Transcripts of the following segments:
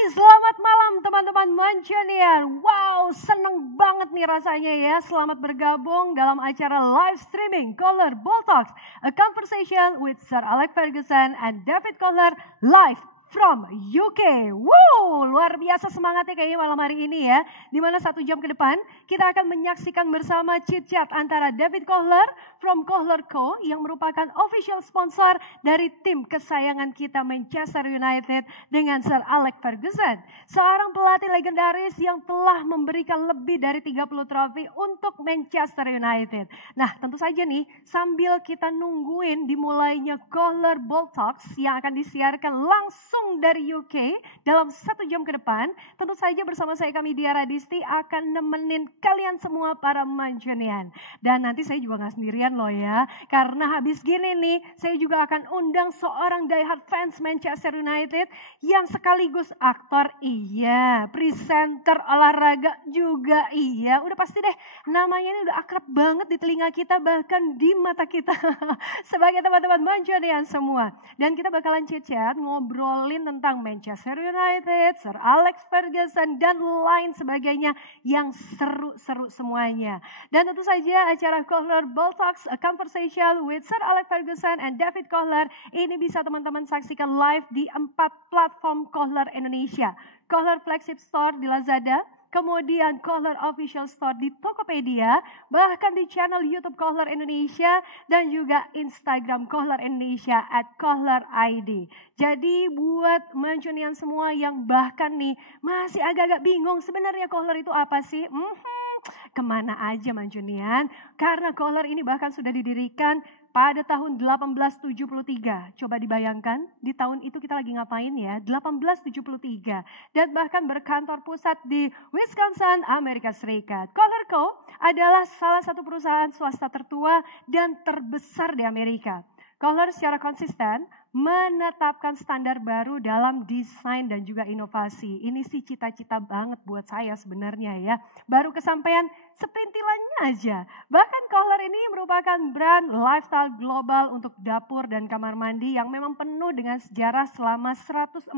Selamat malam teman-teman Mancunian. Wow, seneng banget nih rasanya ya. Selamat bergabung dalam acara live streaming Kohler Ball Talks, a conversation with Sir Alex Ferguson and David Kohler live from UK. Wow, luar biasa semangatnya kayaknya malam hari ini ya. Dimana 1 jam ke depan kita akan menyaksikan bersama chit chat antara David Kohler from Kohler Co yang merupakan official sponsor dari tim kesayangan kita Manchester United dengan Sir Alex Ferguson. Seorang pelatih legendaris yang telah memberikan lebih dari 30 trofi untuk Manchester United. Nah tentu saja nih sambil kita nungguin dimulainya Kohler Ball Talks yang akan disiarkan langsung dari UK dalam 1 jam ke depan, tentu saja bersama saya kami Dia Radisti akan nemenin kalian semua para Mancunian. Dan nanti saya juga gak sendirian loh ya, karena habis gini nih saya juga akan undang seorang diehard fans Manchester United yang sekaligus aktor iya, presenter olahraga juga iya, udah pasti deh namanya ini udah akrab banget di telinga kita bahkan di mata kita sebagai teman-teman Mancunian semua. Dan kita bakalan chat-chat ngobrolin tentang Manchester United, Sir Alex Ferguson dan lain sebagainya yang seru-seru semuanya. Dan tentu saja acara Kohler Ball Talks, a conversation with Sir Alex Ferguson and David Kohler ini bisa teman-teman saksikan live di 4 platform Kohler Indonesia. Kohler Flagship Store di Lazada, kemudian Kohler Official Store di Tokopedia, bahkan di channel YouTube Kohler Indonesia dan juga Instagram Kohler Indonesia @kohler_id. Jadi buat Mancunian semua yang bahkan nih masih agak-agak bingung sebenarnya Kohler itu apa sih? Kemana aja Mancunian? Karena Kohler ini bahkan sudah didirikan pada tahun 1873. Coba dibayangkan di tahun itu kita lagi ngapain ya? 1873. Dan bahkan berkantor pusat di Wisconsin, Amerika Serikat. Kohler Co adalah salah satu perusahaan swasta tertua dan terbesar di Amerika. Kohler secara konsisten menetapkan standar baru dalam desain dan juga inovasi. Ini sih cita-cita banget buat saya sebenarnya ya. Baru kesampaian seperintilannya aja. Bahkan Kohler ini merupakan brand lifestyle global untuk dapur dan kamar mandi yang memang penuh dengan sejarah selama 147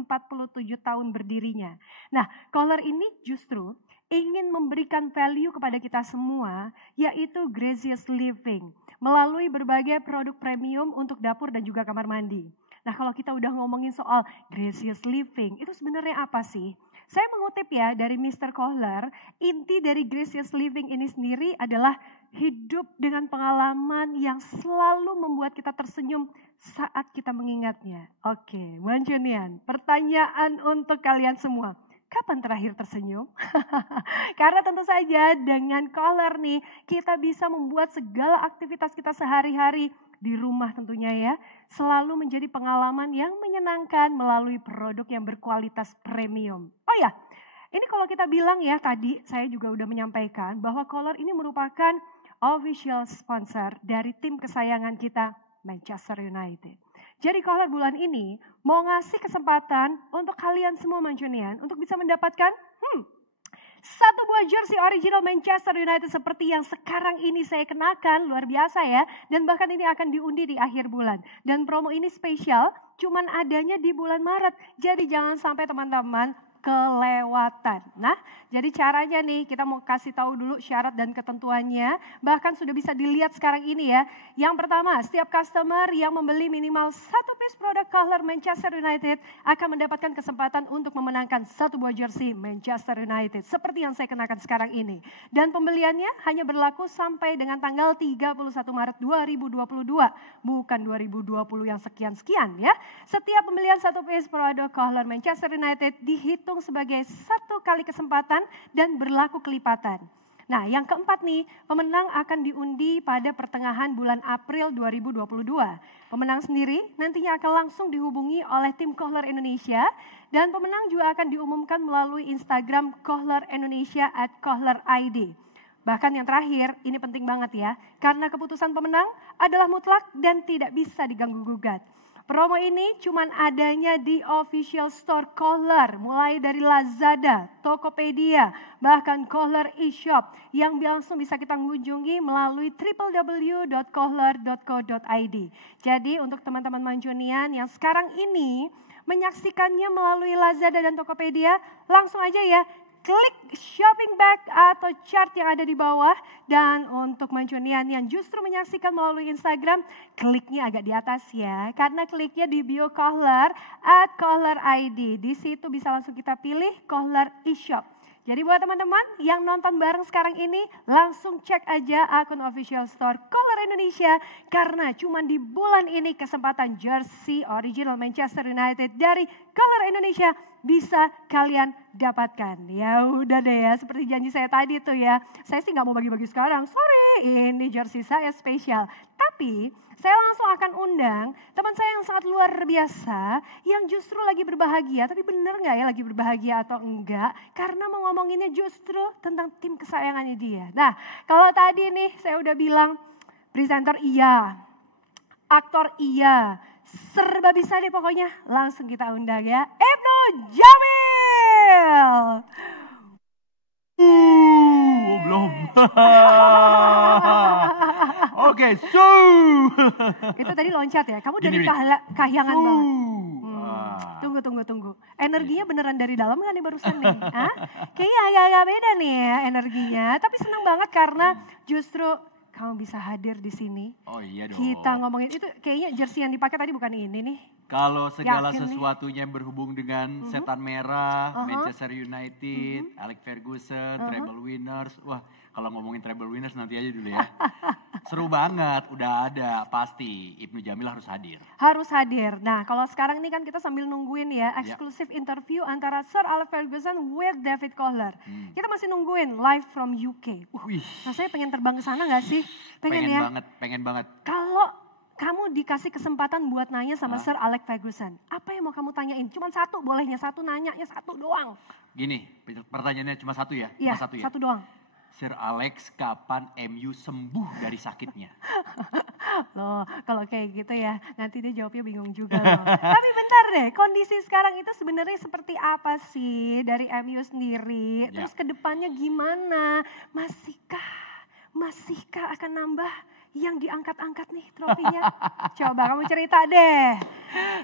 tahun berdirinya. Nah, Kohler ini justru ingin memberikan value kepada kita semua, yaitu gracious living melalui berbagai produk premium untuk dapur dan juga kamar mandi. Nah kalau kita udah ngomongin soal gracious living, itu sebenarnya apa sih? Saya mengutip ya dari Mr. Kohler, inti dari gracious living ini sendiri adalah hidup dengan pengalaman yang selalu membuat kita tersenyum saat kita mengingatnya. Oke, Mancunian, pertanyaan untuk kalian semua. Kapan terakhir tersenyum? Karena tentu saja dengan Kohler nih kita bisa membuat segala aktivitas kita sehari-hari di rumah tentunya ya. Selalu menjadi pengalaman yang menyenangkan melalui produk yang berkualitas premium. Oh ya, ini kalau kita bilang ya tadi saya juga udah menyampaikan bahwa Kohler ini merupakan official sponsor dari tim kesayangan kita Manchester United. Jadi Kohler bulan ini mau ngasih kesempatan untuk kalian semua Mancunian untuk bisa mendapatkan satu buah jersey original Manchester United seperti yang sekarang ini saya kenakan, luar biasa ya. Dan bahkan ini akan diundi di akhir bulan. Dan promo ini spesial, cuman adanya di bulan Maret. Jadi jangan sampai teman-teman kelewatan. Nah, jadi caranya nih kita mau kasih tahu dulu syarat dan ketentuannya. Bahkan sudah bisa dilihat sekarang ini ya. Yang pertama, setiap customer yang membeli minimal 1 piece produk Kohler Manchester United akan mendapatkan kesempatan untuk memenangkan 1 buah jersey Manchester United. Seperti yang saya kenakan sekarang ini. Dan pembeliannya hanya berlaku sampai dengan tanggal 31 Maret 2022. Bukan 2020 yang sekian-sekian ya. Setiap pembelian 1 piece produk Kohler Manchester United dihitung sebagai 1 kali kesempatan dan berlaku kelipatan. Nah yang keempat nih, pemenang akan diundi pada pertengahan bulan April 2022. Pemenang sendiri nantinya akan langsung dihubungi oleh tim Kohler Indonesia dan pemenang juga akan diumumkan melalui Instagram Kohler Indonesia @kohler_id. Bahkan yang terakhir, ini penting banget ya, karena keputusan pemenang adalah mutlak dan tidak bisa diganggu-gugat. Promo ini cuma adanya di official store Kohler, mulai dari Lazada, Tokopedia, bahkan Kohler eShop yang langsung bisa kita kunjungi melalui www.kohler.co.id. Jadi untuk teman-teman Mancunian yang sekarang ini menyaksikannya melalui Lazada dan Tokopedia, langsung aja ya klik shopping bag atau chart yang ada di bawah. Dan untuk Mancunian yang justru menyaksikan melalui Instagram, kliknya agak di atas ya. Karena kliknya di bio Kohler @kohler_id. Di situ bisa langsung kita pilih Kohler eShop. Jadi buat teman-teman yang nonton bareng sekarang ini, langsung cek aja akun official store Kohler Indonesia. Karena cuma di bulan ini kesempatan jersey original Manchester United dari Kohler Indonesia bisa kalian dapatkan. Ya udah deh ya, seperti janji saya tadi tuh ya. Saya sih nggak mau bagi-bagi sekarang, sorry ini jersey saya spesial. Tapi saya langsung akan undang teman saya yang sangat luar biasa, yang justru lagi berbahagia. Tapi bener nggak ya lagi berbahagia atau enggak? Karena mau ngomonginnya justru tentang tim kesayangannya dia. Nah kalau tadi nih saya udah bilang presenter iya, aktor iya, serba bisa deh pokoknya. Langsung kita undang ya, Ibnu Jamil. Belum. Oke, Itu tadi loncat ya, kamu dari Gini, kahyangan banget. Tunggu. Energinya beneran dari dalam nggak nih barusan nih? Hah? Kayaknya agak beda nih ya energinya. Tapi senang banget karena justru kamu bisa hadir di sini. Oh iya dong. Kita ngomongin itu kayaknya jersey yang dipakai tadi bukan ini nih. Kalau segala Yakin nih? sesuatunya yang berhubung dengan setan merah, Manchester United, Alex Ferguson, treble winners. Wah, kalau ngomongin treble winners nanti aja dulu ya. Seru banget, udah ada pasti Ibnu Jamil harus hadir. Harus hadir. Nah kalau sekarang ini kan kita sambil nungguin ya eksklusif interview antara Sir Alex Ferguson with David Kohler. Kita masih nungguin live from UK. Wih, Rasanya pengen terbang ke sana gak sih? Pengen ya? pengen banget. Kalau kamu dikasih kesempatan buat nanya sama Sir Alex Ferguson, apa yang mau kamu tanyain? Cuma satu, bolehnya satu, nanyanya satu doang. Gini, pertanyaannya cuma satu ya? Iya, Cuma satu ya? satu doang. Sir Alex, kapan MU sembuh dari sakitnya? Loh, kalau kayak gitu ya, nanti dia jawabnya bingung juga loh. Tapi bentar deh, kondisi sekarang itu sebenarnya seperti apa sih dari MU sendiri? Terus ke depannya gimana? Masihkah akan nambah yang diangkat-angkat nih trofinya? Coba kamu cerita deh.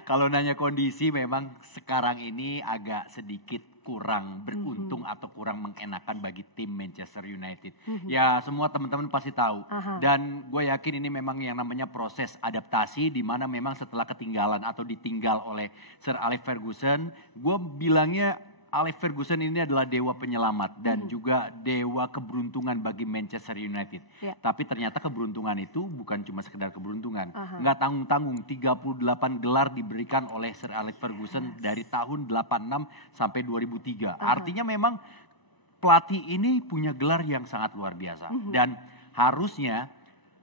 Kalau nanya kondisi memang sekarang ini agak sedikit kurang beruntung atau kurang mengenakan bagi tim Manchester United. Ya semua teman-teman pasti tahu. Dan gue yakin ini memang yang namanya proses adaptasi di mana memang setelah ketinggalan atau ditinggal oleh Sir Alex Ferguson, gue bilangnya Alex Ferguson ini adalah dewa penyelamat dan juga dewa keberuntungan bagi Manchester United. Tapi ternyata keberuntungan itu bukan cuma sekedar keberuntungan. Nggak tanggung-tanggung, 38 gelar diberikan oleh Sir Alex Ferguson dari tahun 86 sampai 2003. Artinya memang pelatih ini punya gelar yang sangat luar biasa. Dan harusnya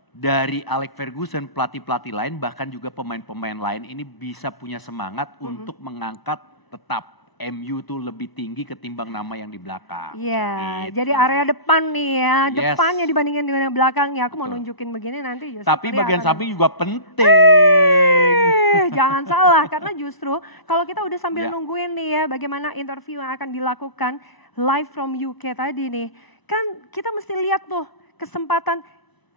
dari Alex Ferguson, pelatih-pelatih lain bahkan juga pemain-pemain lain ini bisa punya semangat untuk mengangkat tetap MU tuh lebih tinggi ketimbang nama yang di belakang. Iya, Gitu. jadi area depan nih ya, Yes. depannya dibandingin dengan yang belakangnya. Aku mau Betul. nunjukin begini nanti justru. Tapi bagian samping juga penting. Jangan salah, karena justru kalau kita udah sambil Ya. nungguin nih ya bagaimana interview yang akan dilakukan live from UK tadi nih. Kan kita mesti lihat tuh kesempatan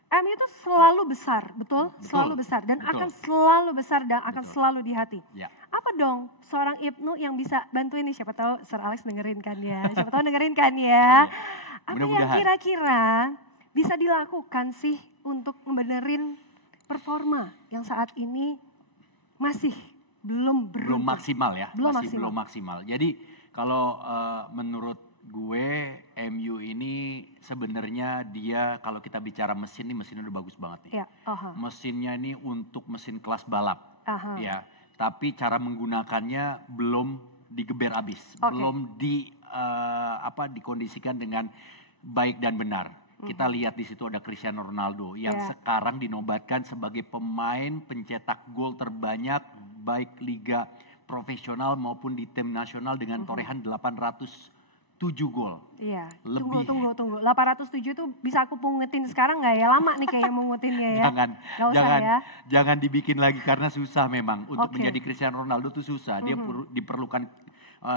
MU itu selalu besar, betul? Selalu besar dan Betul. akan selalu besar dan akan selalu di hati. Ya. Apa dong seorang Ibnu yang bisa bantuin nih, siapa tahu Sir Alex dengerin kan ya, siapa tahu dengerin kan ya. Apa yang Mudah-mudahan. kira-kira bisa dilakukan sih untuk membenerin performa yang saat ini masih belum Belum maksimal ya, Belum masih maksimal. belum maksimal. Jadi kalau menurut gue MU ini sebenarnya dia kalau kita bicara mesin nih mesinnya udah bagus banget nih. Ya, Mesinnya ini untuk mesin kelas balap. Aha. Ya, tapi cara menggunakannya belum digeber abis, Oke. belum dikondisikan dengan baik dan benar. Kita lihat di situ ada Cristiano Ronaldo yang Ya. sekarang dinobatkan sebagai pemain pencetak gol terbanyak baik liga profesional maupun di tim nasional dengan torehan 807 gol. Iya, Lebih. tunggu. 807 tuh bisa aku pungutin sekarang nggak ya? Lama nih kayak memutinnya ya. Nggak usah ya. Jangan dibikin lagi karena susah memang untuk Oke. menjadi Cristiano Ronaldo tuh susah. Dia diperlukan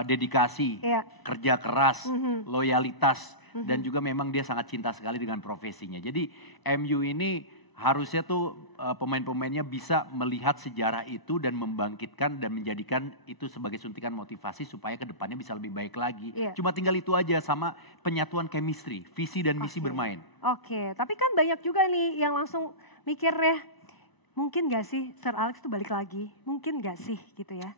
dedikasi, Iya. kerja keras, loyalitas dan juga memang dia sangat cinta sekali dengan profesinya. Jadi MU ini harusnya tuh pemain-pemainnya bisa melihat sejarah itu dan membangkitkan dan menjadikan itu sebagai suntikan motivasi supaya kedepannya bisa lebih baik lagi. Cuma tinggal itu aja sama penyatuan chemistry, visi dan misi bermain. Oke, tapi kan banyak juga nih yang langsung mikir ya, mungkin gak sih Sir Alex tuh balik lagi? Mungkin gak sih gitu ya?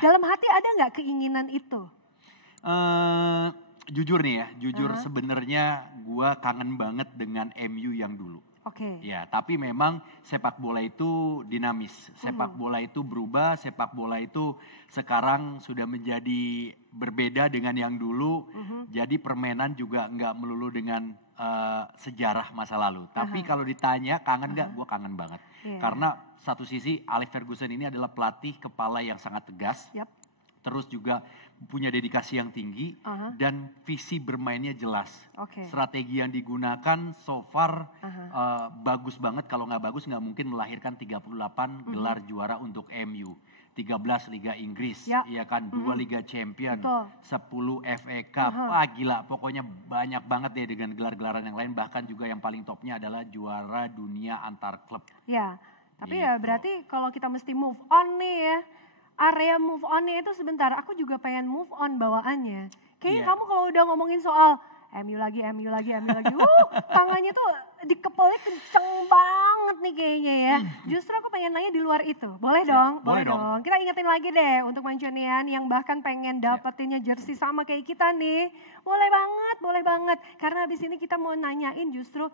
Dalam hati ada gak keinginan itu? Jujur nih ya, sebenarnya gua kangen banget dengan MU yang dulu. Ya, tapi memang sepak bola itu dinamis, sepak bola itu berubah, sepak bola itu sekarang sudah menjadi berbeda dengan yang dulu. Jadi permainan juga nggak melulu dengan sejarah masa lalu. Tapi kalau ditanya kangen nggak, gue kangen banget. Karena satu sisi Alex Ferguson ini adalah pelatih kepala yang sangat tegas. Terus juga punya dedikasi yang tinggi dan visi bermainnya jelas. Strategi yang digunakan so far bagus banget. Kalau nggak bagus nggak mungkin melahirkan 38 gelar juara untuk MU. 13 Liga Inggris, ya kan, 2 Liga Champion, 10 FA Cup. Wah gila, pokoknya banyak banget deh dengan gelar-gelaran yang lain. Bahkan juga yang paling topnya adalah juara dunia antar klub. Ya, tapi ya berarti kalau kita mesti move on nih ya. Area move on-nya itu sebentar, aku juga pengen move on bawaannya. Kayaknya kamu kalau udah ngomongin soal MU lagi, tangannya tuh dikepelnya kenceng banget nih kayaknya ya. Justru aku pengen nanya di luar itu, boleh dong? Boleh dong. Kita ingetin lagi deh untuk Mancunian yang bahkan pengen dapetinnya jersey sama kayak kita nih. Boleh banget. Karena abis ini kita mau nanyain justru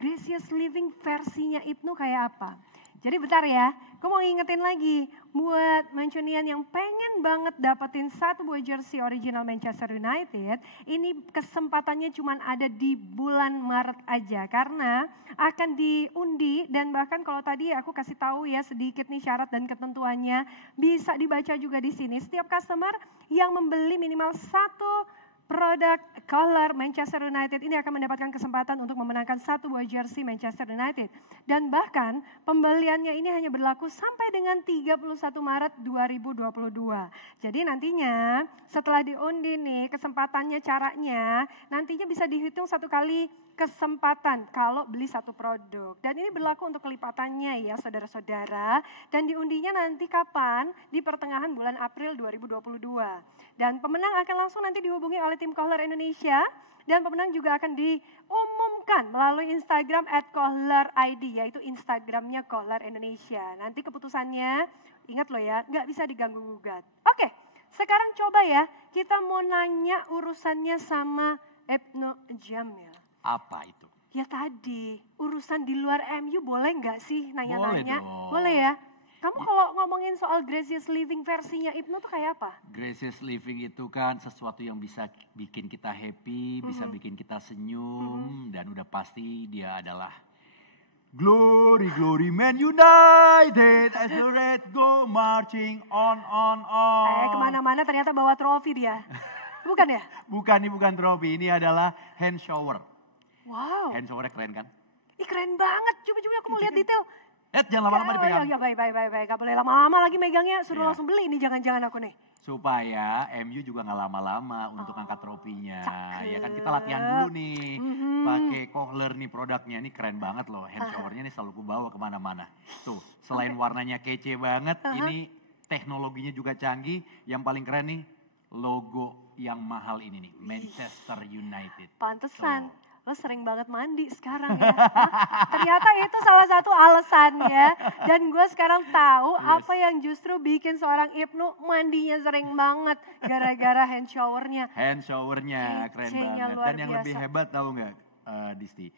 Gracious Living versinya Ibnu kayak apa. Jadi bentar ya, gue mau ingetin lagi buat Mancunian yang pengen banget dapetin satu buah jersey original Manchester United, ini kesempatannya cuma ada di bulan Maret aja karena akan diundi dan bahkan kalau tadi aku kasih tahu ya sedikit nih syarat dan ketentuannya bisa dibaca juga di sini. Setiap customer yang membeli minimal satu produk color Manchester United ini akan mendapatkan kesempatan untuk memenangkan satu buah jersey Manchester United. Dan bahkan pembeliannya ini hanya berlaku sampai dengan 31 Maret 2022. Jadi nantinya setelah diundi nih kesempatannya caranya nantinya bisa dihitung satu kali kesempatan kalau beli satu produk. Dan ini berlaku untuk kelipatannya ya saudara-saudara. Dan diundinya nanti kapan? Di pertengahan bulan April 2022. Dan pemenang akan langsung nanti dihubungi oleh tim Kohler Indonesia. Dan pemenang juga akan diumumkan melalui Instagram @kohler_id, yaitu Instagramnya Kohler Indonesia. Nanti keputusannya, ingat loh ya, nggak bisa diganggu-gugat. Oke, sekarang coba ya, kita mau nanya urusannya sama Ibnu Jamil. Apa itu? Ya tadi, urusan di luar MU boleh nggak sih nanya-nanya? Boleh dong. Boleh ya? Kamu kalau ngomongin soal Gracious Living versinya Ibnu tuh kayak apa? Gracious Living itu kan sesuatu yang bisa bikin kita happy, bisa bikin kita senyum, dan udah pasti dia adalah Glory, glory Man United as the red go marching on. Kemana-mana ternyata bawa trofi dia. Bukan ya? Bukan, ini bukan trofi, ini adalah hand shower. Wow. Hand showernya keren kan? Ih keren banget, coba aku mau lihat detail. Jangan lama-lama dipegang. Ya baik. Gak boleh lama-lama lagi megangnya, suruh langsung beli ini jangan-jangan aku nih. Supaya MU juga gak lama-lama untuk angkat trofinya. Ya kan kita latihan dulu nih. Pakai Kohler nih produknya, ini keren banget loh. Hand showernya nih selalu ku bawa kemana-mana. Tuh, selain warnanya kece banget, ini teknologinya juga canggih. Yang paling keren nih, logo yang mahal ini nih, Manchester United. Pantesan. Lo sering banget mandi sekarang ya. Ternyata itu salah satu alasannya. Dan gue sekarang tahu apa yang justru bikin seorang Ibnu mandinya sering banget. Gara-gara hand showernya. Hand showernya keren banget. Dan yang lebih hebat tahu nggak Disti?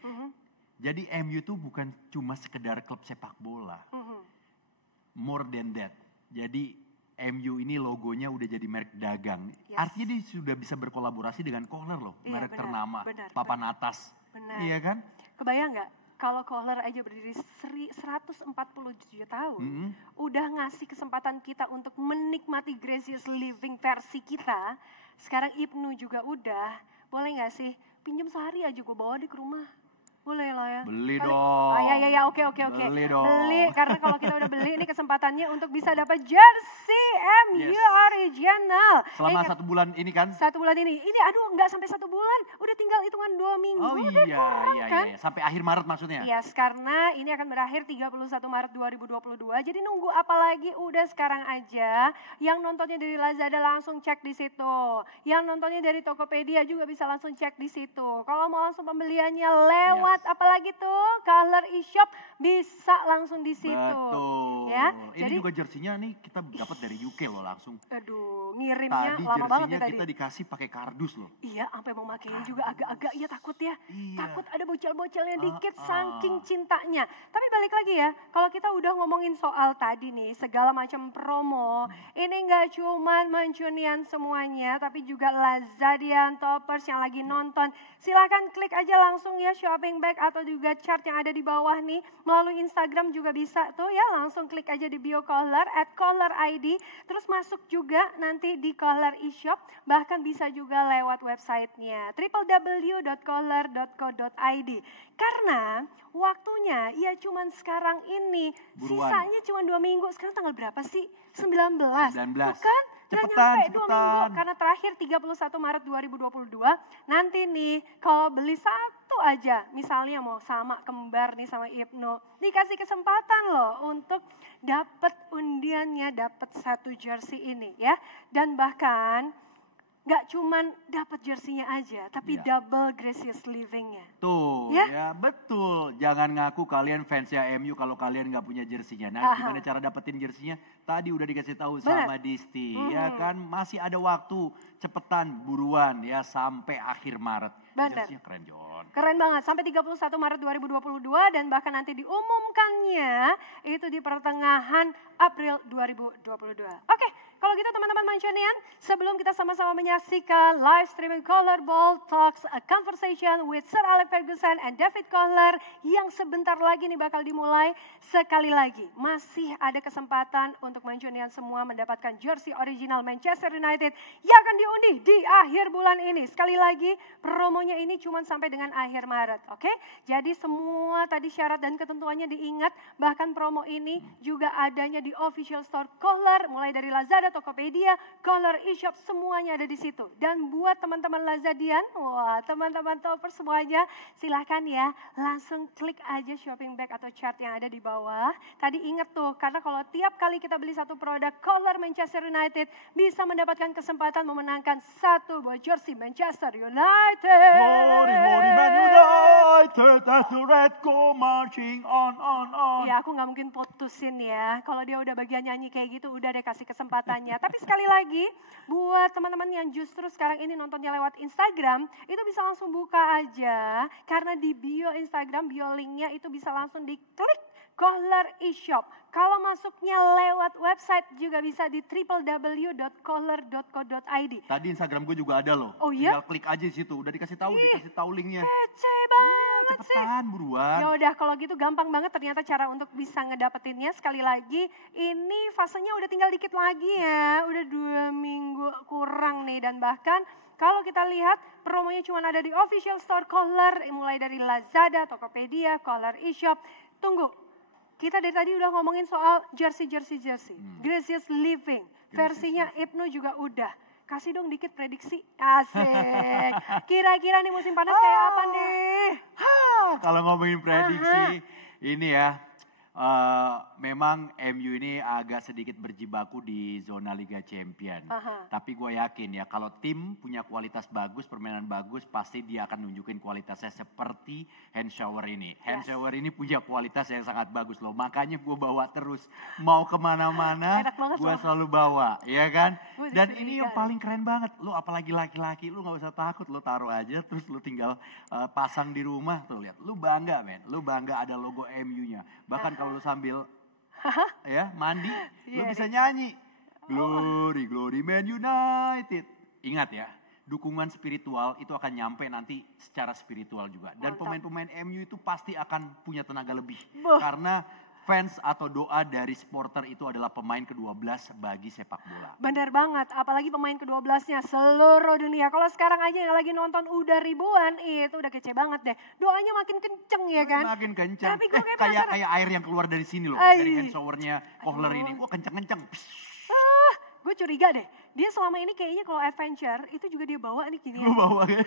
Jadi MU tuh bukan cuma sekedar klub sepak bola. More than that. Jadi MU ini logonya udah jadi merek dagang. Artinya dia sudah bisa berkolaborasi dengan Kohler loh. Merek ternama, papan atas. Iya kan? Kebayang gak? Kalau Kohler aja berdiri 147 tahun. Udah ngasih kesempatan kita untuk menikmati Gracious Living versi kita. Sekarang Ibnu juga udah. Boleh gak sih? Pinjam sehari aja gue bawa di ke rumah. Boleh lah ya. Beli Kali- dong. Ah, ya, oke. Beli dong. Beli, karena kalau kita udah beli ini kesempatannya untuk bisa dapat jersey MU Yes. original. Selama Ingat, 1 bulan ini kan? 1 bulan ini. Ini aduh nggak sampai 1 bulan, udah tinggal hitungan 2 minggu. Oh udah iya, kurang iya, kan? iya. Sampai akhir Maret maksudnya? Yes, karena ini akan berakhir 31 Maret 2022. Jadi nunggu apa lagi? Udah sekarang aja. Yang nontonnya dari Lazada langsung cek di situ. Yang nontonnya dari Tokopedia juga bisa langsung cek di situ. Kalau mau langsung pembeliannya lewat apalagi tuh Color eShop bisa langsung di situ. Betul. Ya, Ini jadi juga jersinya nih kita dapat dari UK loh langsung. aduh, ngirimnya Tadi lama banget jersinya nih tadi. kita dikasih pakai kardus loh. Iya, sampai mau makein juga agak-agak ya takut ya. Iya. Takut ada bocel-bocelnya dikit Ah. saking cintanya. Tapi balik lagi ya, kalau kita udah ngomongin soal tadi nih, segala macam promo, ini nggak cuman Mancunian semuanya, tapi juga Lazadian, Toppers yang lagi nonton. Silahkan klik aja langsung ya shopping bag atau juga chart yang ada di bawah nih. Melalui Instagram juga bisa tuh ya, langsung klik aja di bio Color, @ColorID. Terus masuk juga nanti di Color eShop, bahkan bisa juga lewat websitenya www.color.co.id. Karena waktunya ya cuman sekarang ini, Buruan. sisanya cuma 2 minggu. Sekarang tanggal berapa sih? 19. 19. Bukan? Nggak Cepetan, nyampe 2 minggu, cepetan. karena terakhir 31 Maret 2022. Nanti nih kalau beli satu aja, misalnya mau sama kembar nih sama Ibnu, dikasih kesempatan loh untuk dapat undiannya, dapat satu jersey ini ya. Dan bahkan nggak cuman dapat jersinya aja, tapi Iya. double gracious living-nya. Tuh, Ya? ya betul. Jangan ngaku kalian fansnya MU kalau kalian nggak punya jersinya. Nah, Aha. gimana cara dapetin jersinya? Tadi udah dikasih tahu Benar. sama Disti, ya kan? Masih ada waktu, cepetan, buruan ya sampai akhir Maret. Benar. Jersinya keren, John. Keren banget, sampai 31 Maret 2022 dan bahkan nanti diumumkannya itu di pertengahan April 2022. Oke, kalau gitu teman-teman Mancunian, sebelum kita sama-sama menyaksikan live streaming Color Ball Talks, a conversation with Sir Alex Ferguson and David Kohler yang sebentar lagi nih bakal dimulai. Sekali lagi, masih ada kesempatan untuk Mancunian semua mendapatkan jersey original Manchester United yang akan diundi di akhir bulan ini. Sekali lagi, promonya ini cuma sampai dengan akhir Maret, oke? Jadi semua tadi syarat dan ketentuannya diingat, bahkan promo ini juga adanya di official store Kohler, mulai dari Lazada, Tokopedia, Color eShop, semuanya ada di situ. Dan buat teman-teman Lazadian, wah teman-teman Topper semuanya, silahkan ya langsung klik aja shopping bag atau chart yang ada di bawah. Tadi ingat tuh, karena kalau tiap kali kita beli satu produk Color Manchester United, bisa mendapatkan kesempatan memenangkan satu buah jersey Manchester United. Glory Man United, as the red go marching on. Iya, aku nggak mungkin putusin ya. Kalau dia udah bagian nyanyi kayak gitu, udah deh kasih kesempatannya. Tapi sekali lagi, buat teman-teman yang justru sekarang ini nontonnya lewat Instagram, itu bisa langsung buka aja. Karena di bio Instagram, bio linknya itu bisa langsung diklik Kohler eShop. Kalau masuknya lewat website juga bisa di www.kohler.co.id. Tadi Instagram gue juga ada loh. Oh iya? Tinggal klik aja di situ. Udah dikasih tahu linknya. Kece banget sih. Cepetan, buruan. Ya udah kalau gitu gampang banget ternyata cara untuk bisa ngedapetinnya. Sekali lagi ini fasenya udah tinggal dikit lagi ya. Udah 2 minggu kurang nih dan bahkan kalau kita lihat promonya cuma ada di official store Kohler mulai dari Lazada, Tokopedia, Kohler eShop. Tunggu. Kita dari tadi udah ngomongin soal jersey. Gracious Living. Versinya Ibnu juga udah. Kasih dong dikit prediksi. Asik. Kira-kira nih musim panas kayak apa nih? Kalau ngomongin prediksi, ini ya, memang MU ini agak sedikit berjibaku di zona Liga Champion. Tapi gue yakin ya, kalau tim punya kualitas bagus, permainan bagus, pasti dia akan nunjukin kualitasnya seperti Hand Shower ini. Hand Shower ini punya kualitas yang sangat bagus loh, makanya gue bawa terus. Mau kemana-mana, Enak banget gue loh. selalu bawa, ya kan? Gua Dan deg-degan. ini yang paling keren banget, lo apalagi laki-laki, lo gak usah takut, lo taruh aja, terus lo tinggal pasang di rumah, tuh lihat. Lo bangga men, lo bangga ada logo MU-nya. Bahkan kalau lo sambil ya mandi, lo Iya bisa nyanyi. Glory, glory Man United. Ingat ya, dukungan spiritual itu akan nyampe nanti secara spiritual juga. Dan Mantap. pemain-pemain MU itu pasti akan punya tenaga lebih. Boh. Karena fans atau doa dari supporter itu adalah pemain ke-12 bagi sepak bola. Bener banget, apalagi pemain ke-12-nya seluruh dunia. Kalau sekarang aja yang lagi nonton udah ribuan, itu udah kece banget deh. Doanya makin kenceng ya kan? Makin kenceng. Tapi gue kayak air yang keluar dari sini loh, dari hand showernya Kohler ini. Wah kenceng-kenceng. Gue curiga deh, dia selama ini kayaknya kalau adventure itu juga dia bawa nih gini. Gue bawa ya.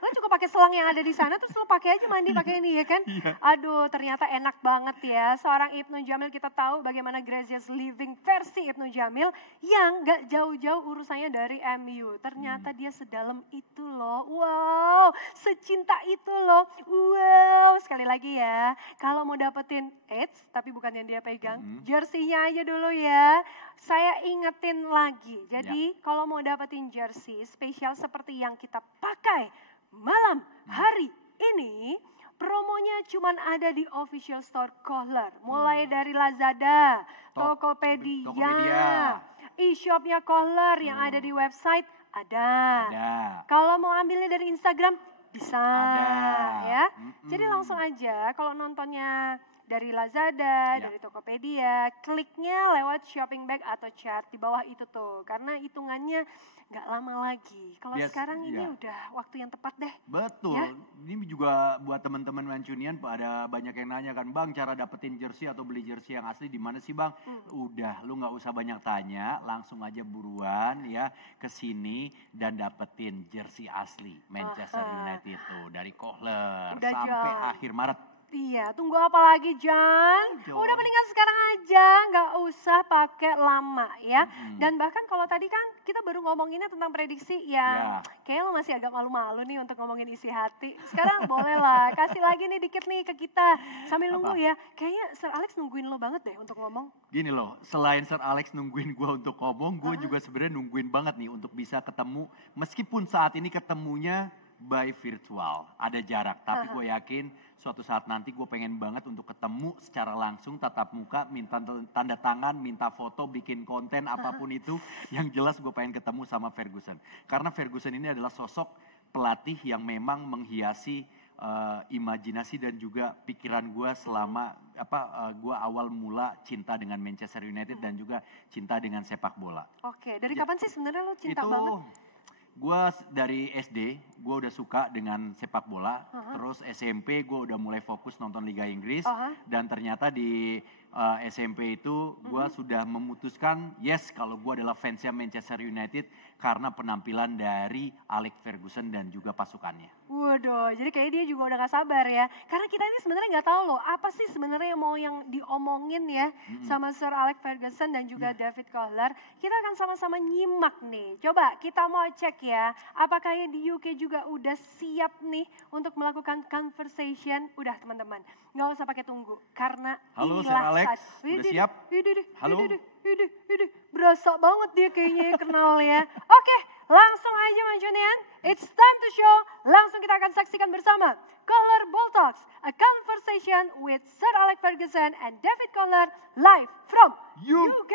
Lo cukup pakai selang yang ada di sana terus lo pakai aja mandi pakai ini ya kan? Iya. Aduh ternyata enak banget ya. Seorang Ibnu Jamil kita tahu bagaimana gracious living versi Ibnu Jamil yang gak jauh-jauh urusannya dari MU. Ternyata dia sedalam itu loh. Wow, secinta itu loh. Wow, sekali lagi ya. Kalau mau dapetin tapi bukan yang dia pegang, jersey-nya aja dulu ya. Saya ingetin lagi. Jadi kalau mau dapetin jersey spesial seperti yang kita pakai malam hari ini, promonya cuman ada di official store Kohler. Mulai dari Lazada, Tokopedia, e-shopnya Kohler yang ada di website ada. Kalau mau ambilnya dari Instagram bisa ya. Jadi langsung aja kalau nontonnya dari Lazada, dari Tokopedia, kliknya lewat shopping bag atau chat di bawah itu tuh. Karena hitungannya nggak lama lagi. Kalau sekarang ini udah waktu yang tepat deh. Betul. Ya? Ini juga buat teman-teman Mancunian ada banyak yang nanya kan, Bang cara dapetin jersey atau beli jersey yang asli di mana sih Bang? Udah, lu nggak usah banyak tanya, langsung aja buruan ya ke sini dan dapetin jersey asli Manchester United tuh dari Kohler sampai akhir Maret. Iya, tunggu apa lagi John? Udah mendingan sekarang aja, nggak usah pakai lama ya. Dan bahkan kalau tadi kan kita baru ngomonginnya tentang prediksi ya, kayaknya lo masih agak malu-malu nih untuk ngomongin isi hati. Sekarang boleh lah, kasih lagi nih dikit nih ke kita sambil nunggu ya. Kayaknya Sir Alex nungguin lo banget deh untuk ngomong. Gini loh, selain Sir Alex nungguin gue untuk ngomong, gue juga sebenarnya nungguin banget nih untuk bisa ketemu. Meskipun saat ini ketemunya by virtual, ada jarak. Tapi gue yakin suatu saat nanti gue pengen banget untuk ketemu secara langsung, tatap muka, minta tanda tangan, minta foto, bikin konten, apapun itu. Yang jelas gue pengen ketemu sama Ferguson. Karena Ferguson ini adalah sosok pelatih yang memang menghiasi imajinasi dan juga pikiran gue selama gue awal mula cinta dengan Manchester United dan juga cinta dengan sepak bola. Oke, dari kapan sih sebenarnya lo cinta banget? Gue dari SD, gue udah suka dengan sepak bola. Terus SMP gue udah mulai fokus nonton Liga Inggris. Dan ternyata di SMP itu gue sudah memutuskan, yes kalau gue adalah fansnya Manchester United. Karena penampilan dari Alex Ferguson dan juga pasukannya. Waduh, jadi kayak dia juga udah gak sabar ya. Karena kita ini sebenarnya gak tahu loh, apa sih sebenarnya yang diomongin ya sama Sir Alex Ferguson dan juga David Kohler. Kita akan sama-sama nyimak nih. Coba kita mau cek ya, apakah yang di UK juga udah siap nih untuk melakukan conversation. Udah teman-teman, gak usah pakai tunggu. Karena halo Sir Alex, udah siap? Halo? Berasa banget dia kayaknya kenal ya. Oke, langsung aja Mancunian. It's time to show. Langsung kita akan saksikan bersama Kohler Ball Talks, a conversation with Sir Alex Ferguson and David Kohler live from UK.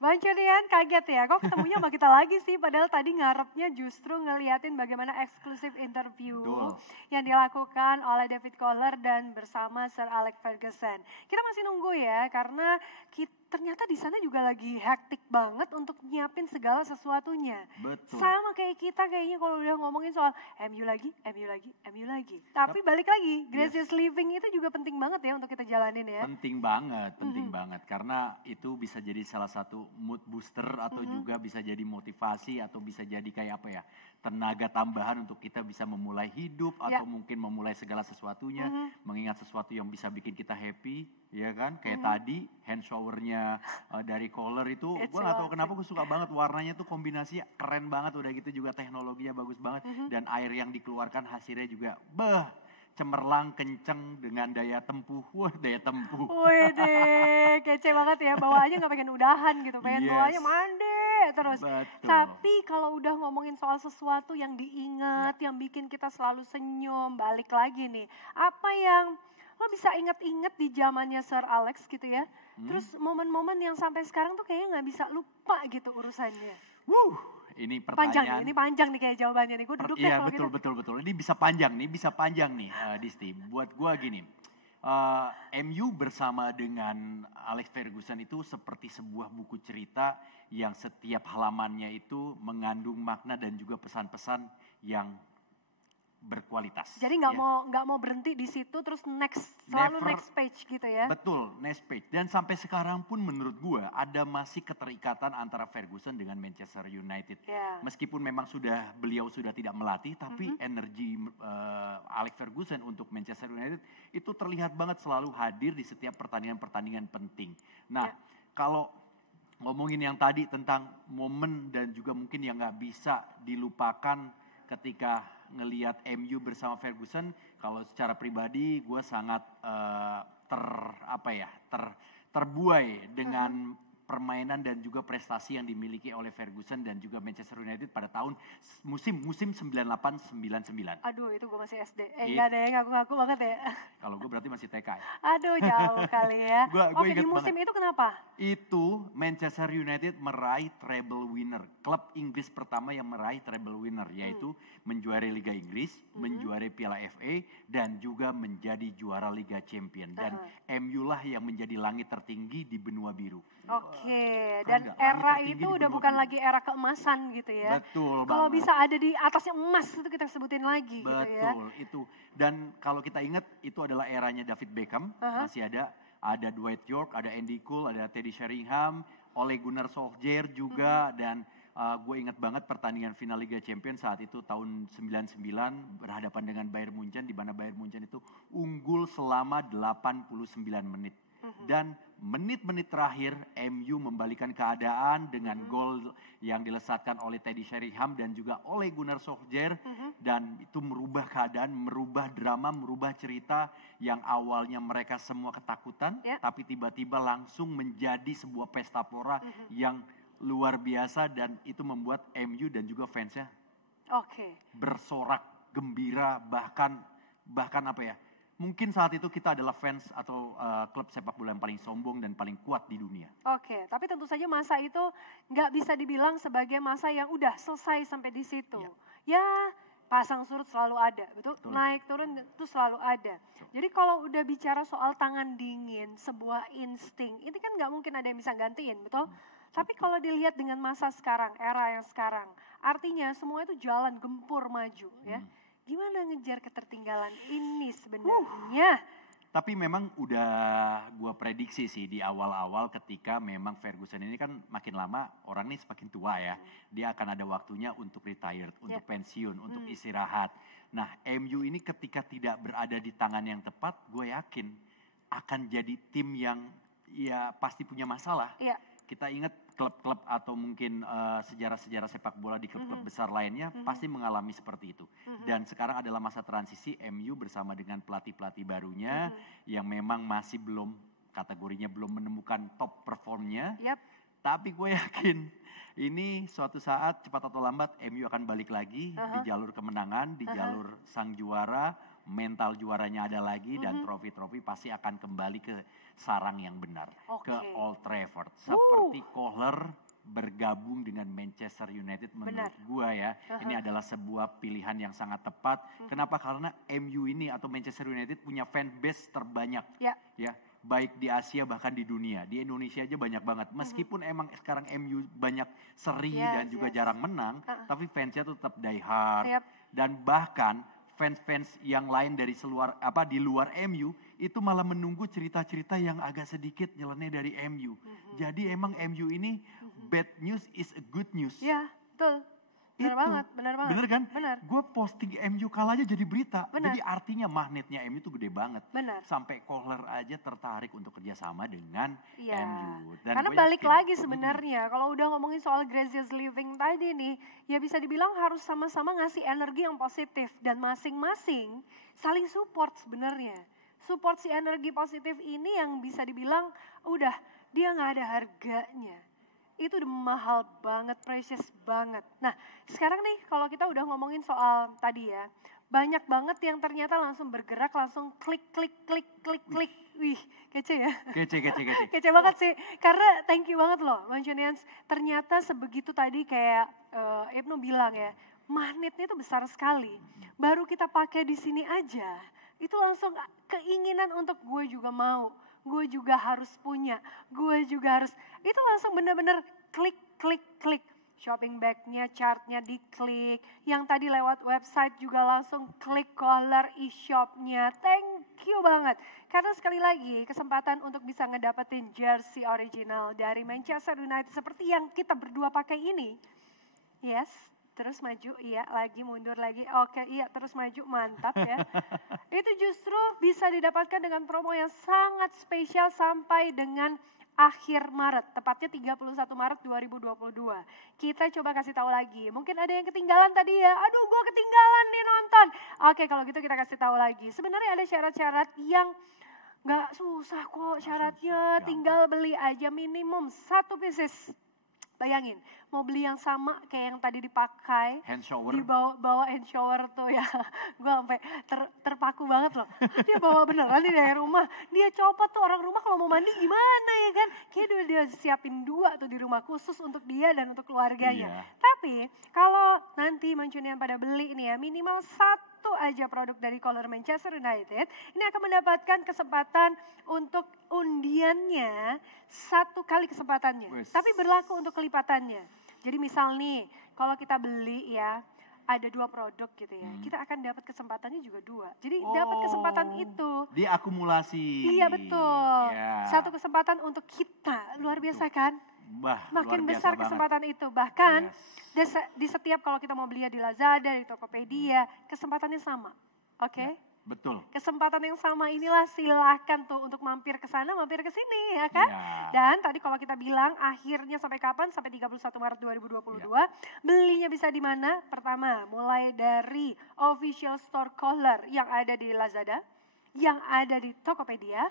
Mancunian kaget ya, kok ketemunya sama kita lagi sih? Padahal tadi ngarepnya justru ngeliatin bagaimana eksklusif interview yang dilakukan oleh David Kohler dan bersama Sir Alex Ferguson. Kita masih nunggu ya, karena ternyata di sana juga lagi hektik banget untuk nyiapin segala sesuatunya. Betul. Sama kayak kita kayaknya kalau udah ngomongin soal MU lagi. Tapi balik lagi, gracious living itu juga penting banget ya untuk kita jalanin ya. Penting banget. Karena itu bisa jadi salah satu mood booster atau juga bisa jadi motivasi atau bisa jadi kayak apa ya, tenaga tambahan untuk kita bisa memulai hidup atau mungkin memulai segala sesuatunya, mengingat sesuatu yang bisa bikin kita happy, ya kan? Kayak tadi hand showernya dari Kohler itu, gue gak tahu kenapa gue suka banget warnanya tuh kombinasi keren banget, udah gitu juga teknologinya bagus banget dan air yang dikeluarkan hasilnya juga cemerlang, kenceng dengan daya tempuh. Daya tempuh. Wih, kece banget ya. Bawaannya gak pengen udahan gitu. Pengen bawanya mandi terus. Betul. Tapi kalau udah ngomongin soal sesuatu yang diingat, yang bikin kita selalu senyum, balik lagi nih. Apa yang lo bisa inget-inget di zamannya Sir Alex gitu ya. Terus momen-momen yang sampai sekarang tuh kayaknya gak bisa lupa gitu urusannya. ini Panjang pertanyaan. nih, ini panjang nih kayak jawabannya nih. Gue duduk deh Iya kalau gitu. betul. Ini bisa panjang nih Disti. Buat gua gini, MU bersama dengan Alex Ferguson itu seperti sebuah buku cerita yang setiap halamannya itu mengandung makna dan juga pesan-pesan yang berkualitas. Jadi nggak mau berhenti di situ terus selalu next page gitu ya. Betul, next page. Dan sampai sekarang pun menurut gue ada masih keterikatan antara Ferguson dengan Manchester United. Yeah. Meskipun memang beliau sudah tidak melatih, tapi energi Alex Ferguson untuk Manchester United itu terlihat banget selalu hadir di setiap pertandingan-pertandingan penting. Nah, kalau ngomongin yang tadi tentang momen dan juga mungkin yang nggak bisa dilupakan ketika ngelihat MU bersama Ferguson, kalau secara pribadi gue sangat terbuai dengan permainan dan juga prestasi yang dimiliki oleh Ferguson dan juga Manchester United pada tahun musim 98-99. Aduh, itu gue masih SD. Enggak deh, ngaku-ngaku banget ya. Kalau gue berarti masih TK ya. Aduh, jauh kali ya. Oke, di musim itu kenapa? Itu Manchester United meraih treble winner. Klub Inggris pertama yang meraih treble winner, yaitu menjuarai Liga Inggris, menjuarai Piala FA, dan juga menjadi juara Liga Champion. Dan MU lah yang menjadi langit tertinggi di benua biru. Oke, dan era itu udah bukan lagi era keemasan gitu ya. Betul banget. Kalau bisa ada di atasnya emas itu kita sebutin lagi gitu ya. Betul, itu. Dan kalau kita ingat itu adalah eranya David Beckham, masih ada Dwight York, ada Andy Cole, ada Teddy Sheringham, Ole Gunnar Solskjaer juga, dan gue ingat banget pertandingan final Liga Champions saat itu tahun 99 berhadapan dengan Bayern Munchen, di mana Bayern Munchen itu unggul selama 89 menit. Dan menit-menit terakhir MU membalikan keadaan dengan gol yang dilesatkan oleh Teddy Sheringham dan juga Ole Gunnar Solskjaer, dan itu merubah keadaan, merubah drama, merubah cerita yang awalnya mereka semua ketakutan, tapi tiba-tiba langsung menjadi sebuah pesta pora yang luar biasa, dan itu membuat MU dan juga fansnya bersorak gembira, bahkan apa ya, mungkin saat itu kita adalah fans atau klub sepak bola yang paling sombong dan paling kuat di dunia. Oke, tapi tentu saja masa itu nggak bisa dibilang sebagai masa yang udah selesai sampai di situ. Ya, pasang surut selalu ada, betul? Naik turun itu selalu ada. Jadi kalau udah bicara soal tangan dingin, sebuah insting, itu kan nggak mungkin ada yang bisa gantiin, betul? Tapi kalau dilihat dengan masa sekarang, era yang sekarang, artinya semua itu jalan gempur maju, ya. Gimana ngejar ketertinggalan ini sebenarnya? Tapi memang udah gue prediksi sih di awal-awal ketika memang Ferguson ini kan makin lama orang ini semakin tua ya. Dia akan ada waktunya untuk retired, untuk pensiun, untuk istirahat. Nah, MU ini ketika tidak berada di tangan yang tepat, gue yakin akan jadi tim yang ya pasti punya masalah. Kita ingat klub-klub atau mungkin sejarah-sejarah sepak bola di klub-klub besar lainnya pasti mengalami seperti itu. Dan sekarang adalah masa transisi MU bersama dengan pelatih-pelatih barunya yang memang masih kategorinya belum menemukan top performnya. Tapi gue yakin ini suatu saat cepat atau lambat MU akan balik lagi di jalur kemenangan, di jalur sang juara, mental juaranya ada lagi, dan trofi-trofi pasti akan kembali ke sarang yang benar, ke Old Trafford. Seperti Kohler bergabung dengan Manchester United, menurut gue ya, ini adalah sebuah pilihan yang sangat tepat. Kenapa? Karena MU ini atau Manchester United punya fanbase terbanyak, ya, baik di Asia bahkan di dunia. Di Indonesia aja banyak banget. Meskipun emang sekarang MU banyak seri dan juga jarang menang, tapi fansnya tuh tetap die hard. Dan bahkan fans-fans yang lain dari di luar MU itu malah menunggu cerita-cerita yang agak sedikit nyeleneh dari MU. Jadi emang MU ini bad news is a good news. Ya, betul. Benar banget. Bener kan? Benar. Gue posting MU kalah aja jadi berita. Jadi artinya magnetnya MU itu gede banget. Benar. Sampai Kohler aja tertarik untuk kerjasama dengan MU. Dan karena balik lagi sebenarnya, kalau udah ngomongin soal gracious living tadi nih, ya bisa dibilang harus sama-sama ngasih energi yang positif. Dan masing-masing saling support sebenarnya. Support si energi positif ini yang bisa dibilang udah dia nggak ada harganya. itu udah mahal banget, precious banget. Nah, sekarang nih kalau kita udah ngomongin soal tadi ya, banyak banget yang ternyata langsung bergerak, langsung klik. Wih, kece ya? Kece. Kece banget sih, karena thank you banget loh Mancunians. Ternyata sebegitu tadi kayak Ibnu bilang ya, magnetnya itu besar sekali. Baru kita pakai di sini aja, itu langsung keinginan untuk gue juga mau. Gue juga harus punya, gue juga harus, itu langsung bener-bener klik. Shopping bag-nya, chart-nya diklik, yang tadi lewat website juga langsung klik Kohler e-shop-nya, thank you banget. Karena sekali lagi kesempatan untuk bisa ngedapetin jersey original dari Manchester United seperti yang kita berdua pakai ini, yes, terus maju, iya, lagi mundur lagi, oke, iya, terus maju, mantap ya. Itu justru bisa didapatkan dengan promo yang sangat spesial sampai dengan akhir Maret, tepatnya 31 Maret 2022. Kita coba kasih tahu lagi, mungkin ada yang ketinggalan tadi ya, aduh gue ketinggalan nih nonton. Oke, kalau gitu kita kasih tahu lagi. Sebenarnya ada syarat-syarat yang gak susah kok syaratnya, tinggal beli aja minimum 1 pieces. Bayangin, mau beli yang sama kayak yang tadi dipakai, hand shower, bawa hand shower tuh ya, gue sampai terpaku banget loh. Dia bawa beneran nih dari rumah, dia copot tuh, orang rumah kalau mau mandi gimana ya kan? Kayak dia siapin 2 tuh di rumah khusus untuk dia dan untuk keluarganya. Iya. Tapi kalau nanti Mancunian pada beli ini ya, minimal 1 aja produk dari Kohler Manchester United, ini akan mendapatkan kesempatan untuk undiannya 1 kali kesempatannya. Tapi berlaku untuk kelipatannya. Jadi misal nih, kalau kita beli ya, ada 2 produk gitu ya, kita akan dapat kesempatannya juga 2. Jadi dapat kesempatan itu. Diakumulasi. Iya betul. Ya. 1 kesempatan untuk kita, luar biasa kan? Makin besar kesempatan banget. itu. Bahkan di setiap kalau kita mau beli di Lazada, di Tokopedia, kesempatannya sama. Oke? Ya, betul. Kesempatan yang sama inilah silahkan tuh untuk mampir ke sana, mampir ke sini ya kan? Ya. Dan tadi kalau kita bilang akhirnya sampai kapan? Sampai 31 Maret 2022. Ya. Belinya bisa di mana? Pertama, mulai dari official store Kohler yang ada di Lazada, yang ada di Tokopedia,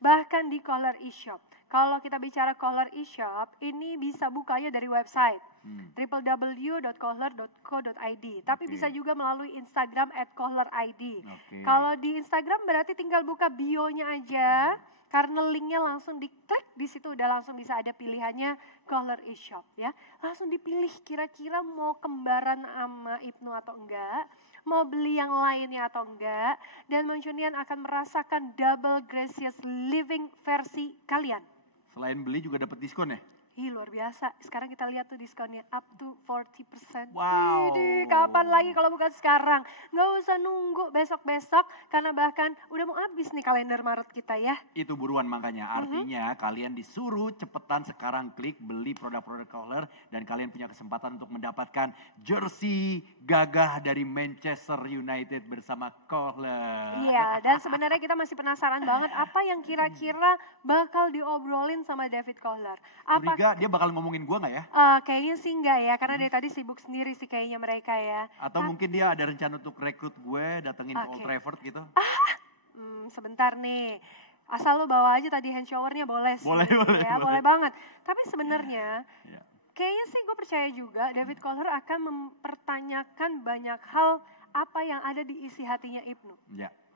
bahkan di Kohler e-shop. Kalau kita bicara Kohler e-shop, ini bisa bukanya dari website www.kohler.co.id. Tapi bisa juga melalui Instagram @kohlerid. Kalau di Instagram berarti tinggal buka bio-nya aja, karena linknya langsung diklik, di situ udah langsung bisa ada pilihannya Kohler e-shop ya. Langsung dipilih kira-kira mau kembaran sama Ibnu atau enggak, mau beli yang lainnya atau enggak, dan Mancunian akan merasakan double gracious living versi kalian. Selain beli juga dapat diskon ya? Ih, luar biasa. Sekarang kita lihat tuh diskonnya up to 40%. Wow. Idih, kapan lagi kalau bukan sekarang? Nggak usah nunggu besok-besok, karena bahkan udah mau habis nih kalender Maret kita ya. Itu buruan makanya. Artinya kalian disuruh cepetan sekarang klik beli produk-produk Kohler dan kalian punya kesempatan untuk mendapatkan jersey gagah dari Manchester United bersama Kohler. Iya, dan sebenarnya kita masih penasaran banget apa yang kira-kira bakal diobrolin sama David Kohler. Dia bakal ngomongin gue gak ya? Kayaknya sih enggak ya, karena dari tadi sibuk sendiri sih kayaknya mereka ya. Atau mungkin dia ada rencana untuk rekrut gue, datengin ke Old Trafford gitu. Sebentar nih, asal lo bawa aja tadi hand showernya boleh sih. Boleh banget. Tapi sebenarnya, kayaknya sih gue percaya juga David Kohler akan mempertanyakan banyak hal apa yang ada di isi hatinya Ibnu.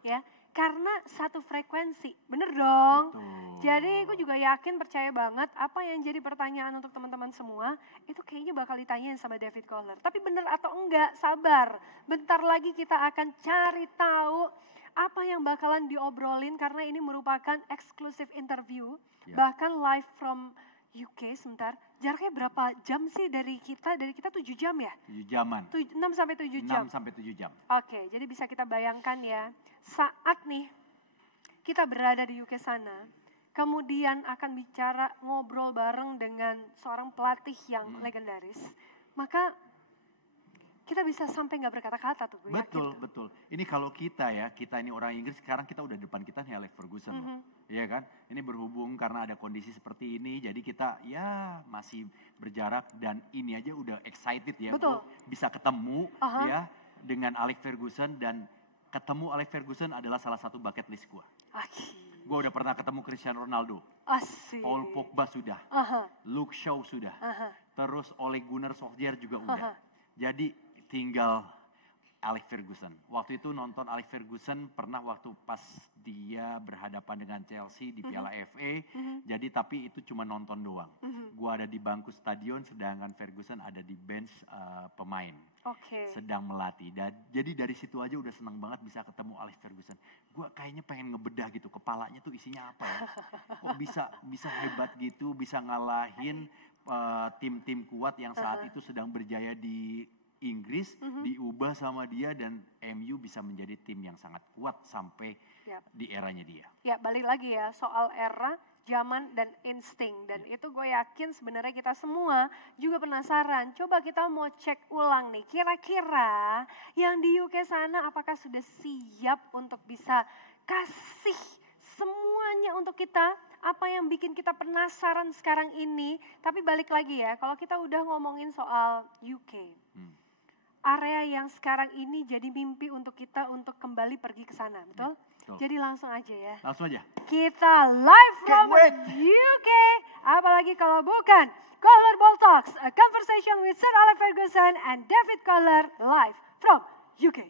Ya. Karena satu frekuensi, bener dong. Betul. Jadi gue juga yakin, percaya banget apa yang jadi pertanyaan untuk teman-teman semua, itu kayaknya bakal ditanyain sama David Kohler. Tapi bener atau enggak, sabar. Bentar lagi kita akan cari tahu apa yang bakalan diobrolin, karena ini merupakan exclusive interview, bahkan live from UK. Sebentar, jaraknya berapa jam sih dari kita? Dari kita 7 jam ya? 7 jaman. 6 sampai 7 jam. 6 sampai 7 jam. Oke, jadi bisa kita bayangkan ya, saat nih kita berada di UK sana, kemudian akan bicara ngobrol bareng dengan seorang pelatih yang legendaris, maka kita bisa sampai nggak berkata-kata tuh. Betul. Ini kalau kita ini orang Inggris, sekarang kita udah depan kita nih Alex Ferguson. Iya kan? Ini berhubung karena ada kondisi seperti ini, jadi kita ya masih berjarak dan ini aja udah excited ya. Betul. Bisa ketemu ya dengan Alex Ferguson, dan ketemu Alex Ferguson adalah salah satu bucket list gua. Gue udah pernah ketemu Cristiano Ronaldo. Asik. Paul Pogba sudah. Luke Shaw sudah. Terus Ole Gunnar Solskjaer juga udah. Jadi tinggal Alex Ferguson. Waktu itu nonton Alex Ferguson pernah waktu pas dia berhadapan dengan Chelsea di Piala FA. Jadi tapi itu cuma nonton doang. Gua ada di bangku stadion sedangkan Ferguson ada di bench pemain. Sedang melatih. Jadi dari situ aja udah senang banget bisa ketemu Alex Ferguson. Gua kayaknya pengen ngebedah gitu kepalanya tuh isinya apa ya. Kok bisa hebat gitu, bisa ngalahin tim-tim kuat yang saat itu sedang berjaya di Inggris, diubah sama dia dan MU bisa menjadi tim yang sangat kuat sampai di eranya dia. Ya, balik lagi ya soal era, zaman dan insting, dan itu gue yakin sebenarnya kita semua juga penasaran. Coba kita mau cek ulang nih, kira-kira yang di UK sana apakah sudah siap untuk bisa kasih semuanya untuk kita? Apa yang bikin kita penasaran sekarang ini? Tapi balik lagi ya, kalau kita udah ngomongin soal UK, area yang sekarang ini jadi mimpi untuk kita untuk kembali pergi ke sana, betul? Betul. Jadi langsung aja ya. Langsung aja. Kita live from UK, apalagi kalau bukan Kohler Ball Talks, a conversation with Sir Alex Ferguson and David Kohler live from UK.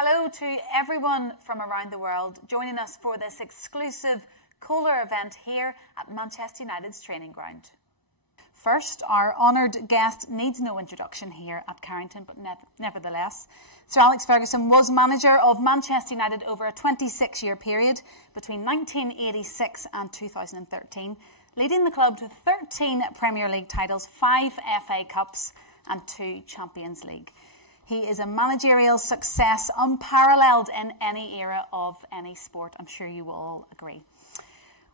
Hello to everyone from around the world joining us for this exclusive Kohler event here at Manchester United's training ground. First, our honoured guest needs no introduction here at Carrington, but nevertheless, Sir Alex Ferguson was manager of Manchester United over a 26-year period between 1986 and 2013, leading the club to 13 Premier League titles, 5 FA Cups and 2 Champions League. He is a managerial success unparalleled in any era of any sport. I'm sure you will all agree.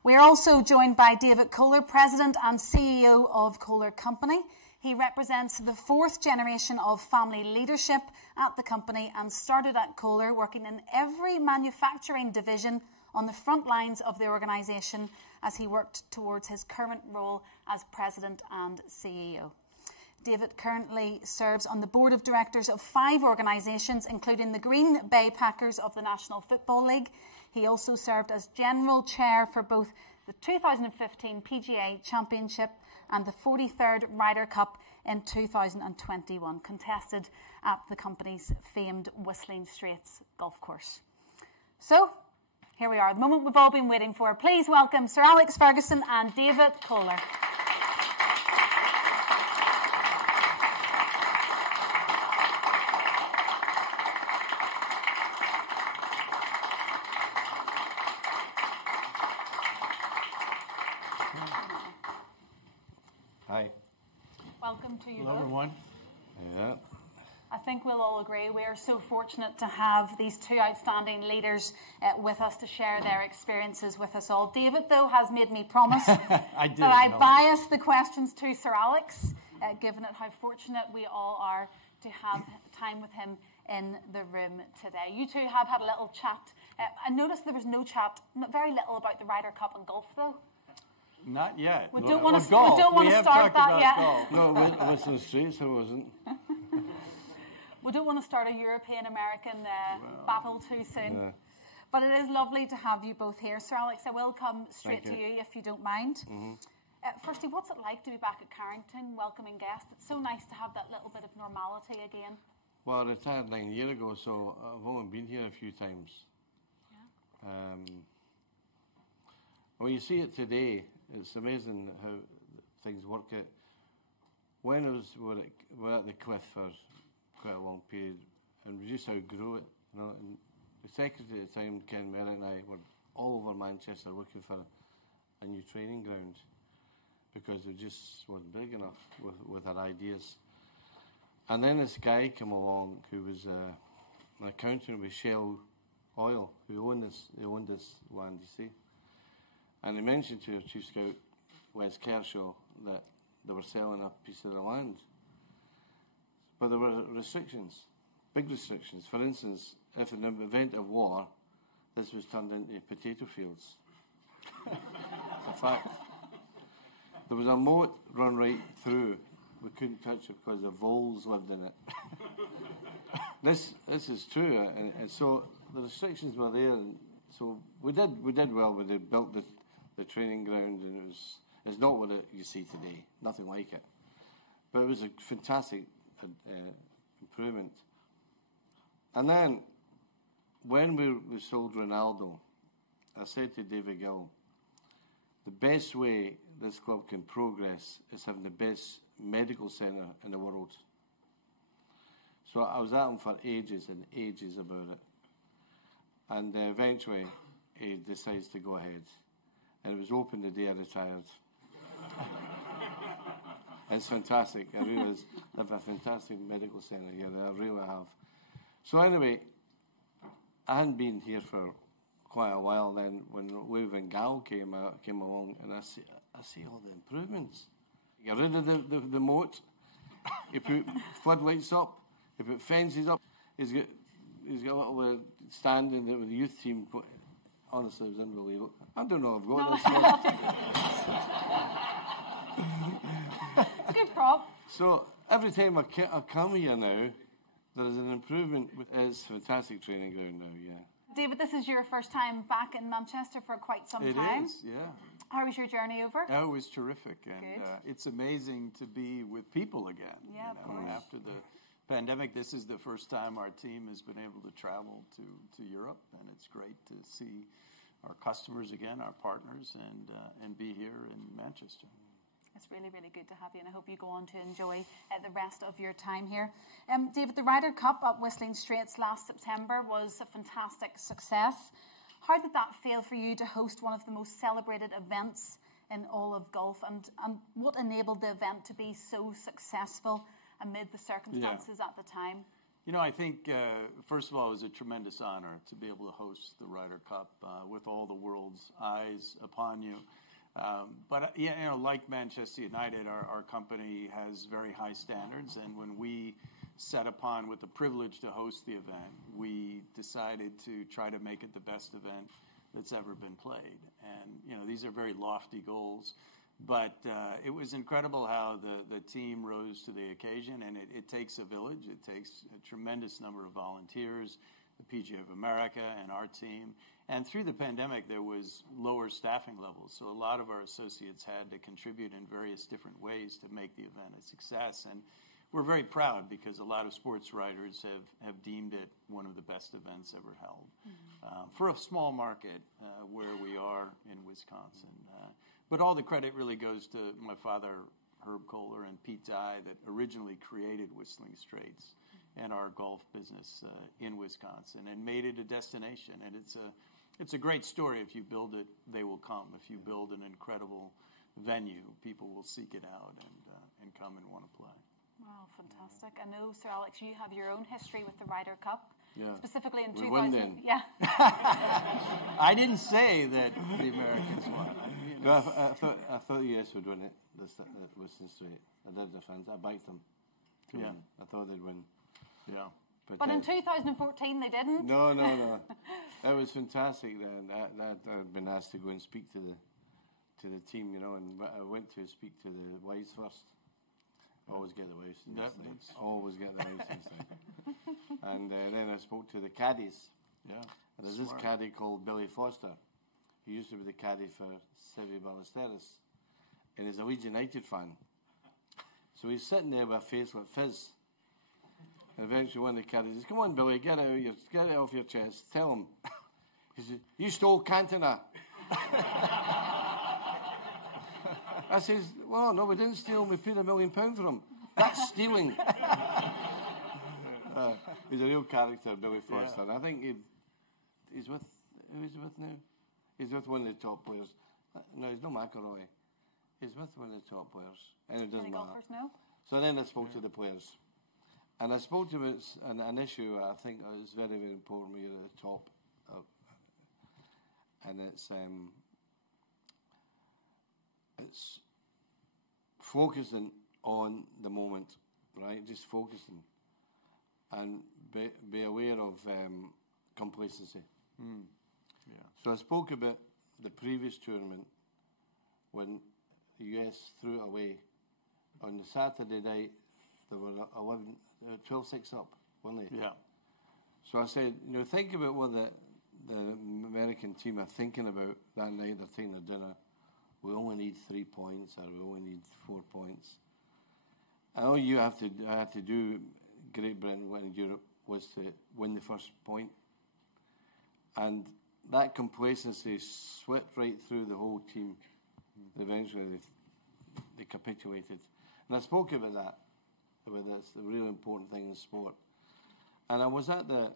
We are also joined by David Kohler, President and CEO of Kohler Company. He represents the 4th generation of family leadership at the company and started at Kohler working in every manufacturing division on the front lines of the organisation as he worked towards his current role as President and CEO. David currently serves on the board of directors of 5 organisations, including the Green Bay Packers of the National Football League. He also served as general chair for both the 2015 PGA Championship and the 43rd Ryder Cup in 2021, contested at the company's famed Whistling Straits golf course. So, here we are, the moment we've all been waiting for. Please welcome Sir Alex Ferguson and David Kohler. think we'll all agree we are so fortunate to have these two outstanding leaders with us to share their experiences with us all. David, though, has made me promise that I bias the questions to Sir Alex, given it how fortunate we all are to have time with him in the room today. You two have had a little chat. I noticed there was no chat, very little about the Ryder Cup and golf, though. Not yet. We don't want to start that yet. No, Whistling Straits there wasn't. We don't want to start a European-American battle too soon. No. But it is lovely to have you both here. Sir Alex, I will come straight to you if you don't mind. Firstly, what's it like to be back at Carrington, welcoming guests? It's so nice to have that little bit of normality again. Well, I retired 9 years ago, so I've only been here a few times. Yeah. When you see it today, it's amazing how things work out. When we're at the cliff for quite a long period, and we just outgrew it. You know, and the secretary at the time, Ken Merritt, and I were all over Manchester looking for a new training ground because they just weren't big enough with our ideas. And then this guy came along who was an accountant with Shell Oil, who owned this land, you see. And he mentioned to our Chief Scout, Wes Kershaw, that they were selling a piece of the land. But there were restrictions, big restrictions. For instance, if in the event of war, this was turned into potato fields. It's a fact. There was a moat run right through. We couldn't touch it because the voles lived in it. This is true, and so the restrictions were there. And so we did well. We built the training ground, and it's not what you see today. Nothing like it. But it was a fantastic improvement. And then, when we sold Ronaldo, I said to David Gill, the best way this club can progress is having the best medical centre in the world. So I was at him for ages and ages about it. And eventually, he decides to go ahead. And it was open the day I retired. It's fantastic. I really have a fantastic medical centre here. I really have. So anyway, I hadn't been here for quite a while then when Louis van Gaal came along, and I see all the improvements. You get rid of the moat. You put floodlights up. You put fences up. He's got a little stand in there with the youth team. Honestly, it was unbelievable. I don't know if I've got this one. Good prop. So every time I come here now, there is an improvement. It's a fantastic training ground now, yeah. David, this is your first time back in Manchester for quite some time. It is, yeah. How was your journey over? Oh, it was terrific. And it's amazing to be with people again. Yeah, of course. After the pandemic, this is the first time our team has been able to travel to Europe, and it's great to see our customers again, our partners, and be here in Manchester. It's really, really good to have you, and I hope you go on to enjoy the rest of your time here. David, the Ryder Cup at Whistling Straits last September was a fantastic success. How did that feel for you to host one of the most celebrated events in all of golf, and what enabled the event to be so successful amid the circumstances at the time? You know, I think, first of all, it was a tremendous honor to be able to host the Ryder Cup with all the world's eyes upon you. But, you know, like Manchester United, our company has very high standards. And when we set upon with the privilege to host the event, we decided to try to make it the best event that's ever been played. And, you know, these are very lofty goals. But it was incredible how the team rose to the occasion. And it takes a village. It takes a tremendous number of volunteers, the PGA of America and our team. And through the pandemic, there was lower staffing levels. So a lot of our associates had to contribute in various different ways to make the event a success. And we're very proud because a lot of sports writers have deemed it one of the best events ever held for a small market where we are in Wisconsin. But all the credit really goes to my father, Herb Kohler, and Pete Dye, that originally created Whistling Straits and our golf business in Wisconsin and made it a destination. And it's a great story. If you build it, they will come. If you build an incredible venue, people will seek it out and come and want to play. Wow, fantastic. I know, Sir Alex, you have your own history with the Ryder Cup. Yeah. Specifically in We 2000. won then. Yeah. I didn't say that the Americans won. No, I thought the US would win it, at Western Strait. I did the fans. I backed them. Yeah. I thought they'd win. Yeah. But in 2014, they didn't. No. It was fantastic then. I'd been asked to go and speak to the team, you know, and I went to speak to the wives first. Always get the wives. Always get the wives. And then I spoke to the caddies. Yeah. And there's this caddy called Billy Foster. He used to be the caddy for Seve Ballesteros. And he's a Leeds United fan. So he's sitting there with a face like fizz. And eventually one of the caddies says, "Come on, Billy, get it off your chest. Tell him." He says, "You stole Cantona." I says, "Well, no, we didn't steal him. We paid £1 million for him. That's stealing." He's a real character, Billy Foster. Yeah. I think he's with, who's he with now? He's with one of the top players. No, he's not McIlroy. He's with one of the top players. And it doesn't matter. Golfers, no? So then I spoke to the players. And I spoke to him, it's an issue I think is very, very important here at the top. And it's focusing on the moment, right? Just focusing. And be aware of complacency. Yeah. So I spoke about the previous tournament when the US threw it away. On the Saturday night, they were 12-6 up, weren't they? Yeah. So I said, you know, think about what the American team are thinking about that night. They're taking their dinner. We only need 3 points, or we only need 4 points. And all you have to do, Great Britain and Europe, was to win the first point. And that complacency swept right through the whole team. Eventually, they capitulated. And I spoke about that. That's the really important thing in sport. And I was at the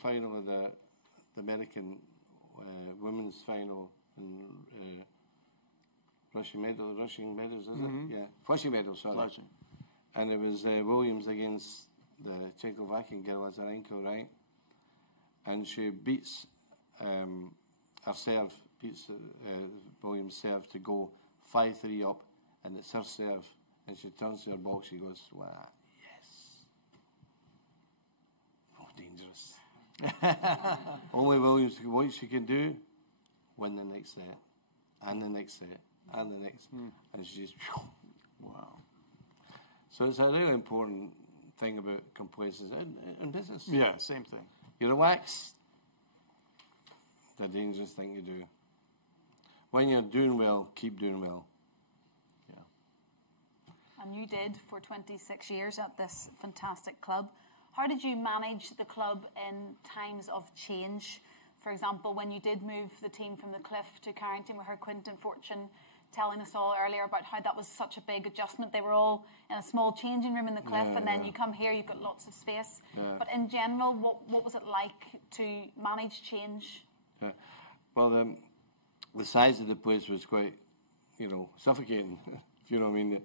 final of the American women's final in Flushing Meadows, is it? Yeah, Flushing Meadows, sorry. Flushing. And it was Williams against the Czechoslovakian girl, Azarenka, right? And she beats her serve, beats Williams' serve to go 5-3 up, and it's her serve. And she turns to her box, she goes, "Wow, yes. Oh, dangerous." Only Williams, what she can do, win the next set, and the next set, and the next. And she just, wow. So it's a really important thing about complacency in business. Yeah, same thing. You relax, it's a dangerous thing to do. When you're doing well, keep doing well. And you did for 26 years at this fantastic club. How did you manage the club in times of change? For example, when you did move the team from the Cliff to Carrington, we heard Quinton Fortune telling us all earlier about how that was such a big adjustment. They were all in a small changing room in the Cliff, and then you come here, you've got lots of space. Yeah. But in general, what was it like to manage change? Yeah. Well, the size of the place was quite, suffocating, if you know what I mean.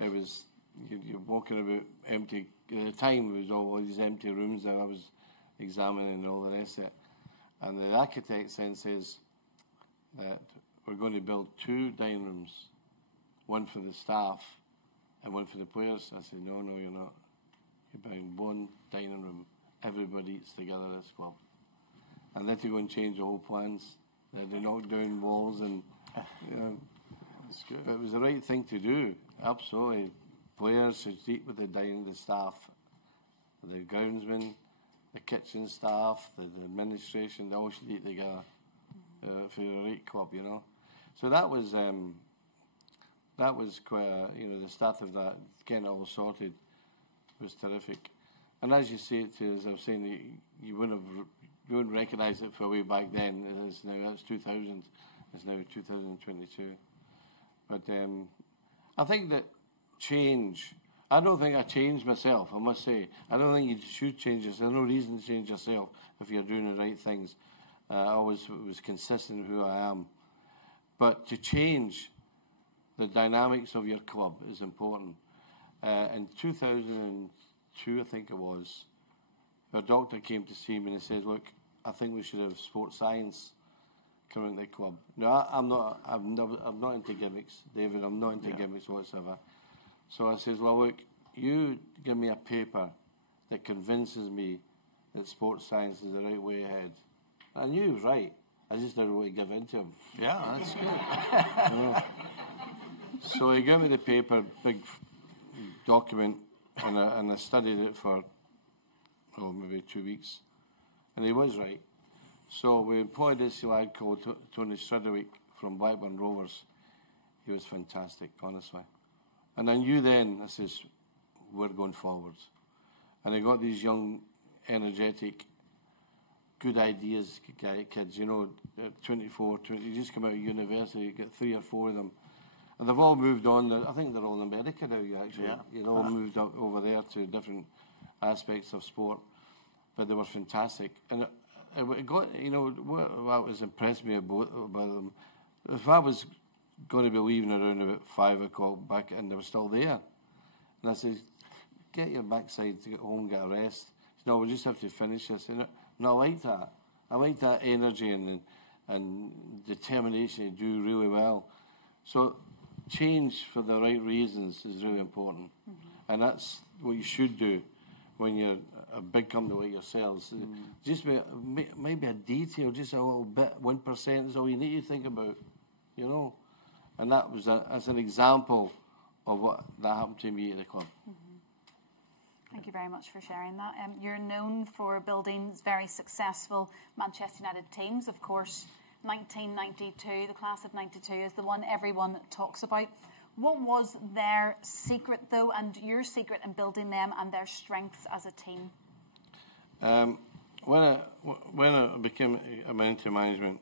It was, you're walking about empty, at the time it was all these empty rooms that I was examining and all the rest of it. And the architect then says that we're going to build 2 dining rooms, one for the staff and one for the players. I said, no, you're not. You're buying 1 dining room. Everybody eats together at this club. And they had to go and change the whole plans. They had to knock down walls and, That's good. But it was the right thing to do. Absolutely. Players should eat with the staff, the groundsmen, the kitchen staff, the administration, they all should eat together for a right club, So that was quite, the start of that, getting it all sorted was terrific. And as you say it, as I was saying, you wouldn't recognise it for way back then. It's now, that's 2000. It's now 2022. But I think that change, I don't think I changed myself, I must say. I don't think you should change yourself. There's no reason to change yourself if you're doing the right things. I always was consistent with who I am. But to change the dynamics of your club is important. In 2002, I think it was, our doctor came to see me and he says, look, I think we should have sports science coming to the club. No, I'm not into gimmicks, David. I'm not into gimmicks whatsoever. So I says, well, look, you give me a paper that convinces me that sports science is the right way ahead. I knew he was right. I just didn't want to give in to him. Yeah, that's good. So he gave me the paper, big document, and I studied it for, maybe 2 weeks. And he was right. So we employed this lad called Tony Strudwick from Blackburn Rovers. He was fantastic, honestly. And I knew then, I says, we're going forwards. And I got these young, energetic, good ideas kids, 24, 20, you just come out of university, you get 3 or 4 of them. And they've all moved on. I think they're all in America now, actually. Yeah. You know, moved up over there to different aspects of sport. But they were fantastic. And it got, what was impressed me about them, if I was going to be leaving around about 5 o'clock back and they were still there, and I said, get your backside to get home, get a rest. No, we just have to finish this. And I like that. I like that energy and determination to do really well. So change for the right reasons is really important. Mm-hmm. And that's what you should do when you're a big company like yourselves. Mm-hmm. Just maybe a detail, just a little bit, 1% is all you need to think about, And that was as an example of what that happened to me at the club. Mm-hmm. Thank you very much for sharing that. You're known for building very successful Manchester United teams. Of course, 1992, the class of 92 is the one everyone talks about. What was their secret, though, and your secret in building them and their strengths as a team? When I became a manager management,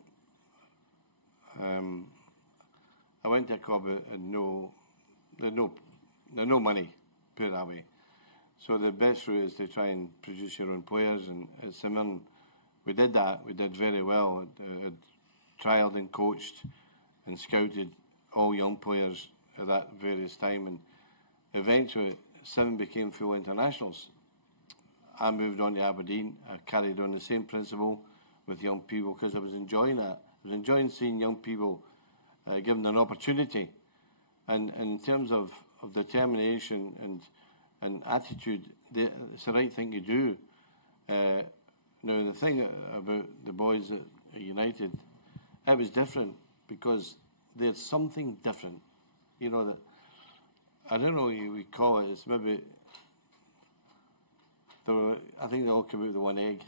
I went to a club and no money, put it that way. So the best route is to try and produce your own players, and at Simon, we did that. We did very well. I trialled and coached and scouted all young players at that various time, and eventually 7 became full internationals. I moved on to Aberdeen. I carried on the same principle with young people because I was enjoying that. I was enjoying seeing young people given an opportunity, and in terms of determination and attitude, it's the right thing to do. Now, the thing about the boys at United, it was different because there's something different. That I don't know what we call it. It's maybe, I think they all came out with one egg.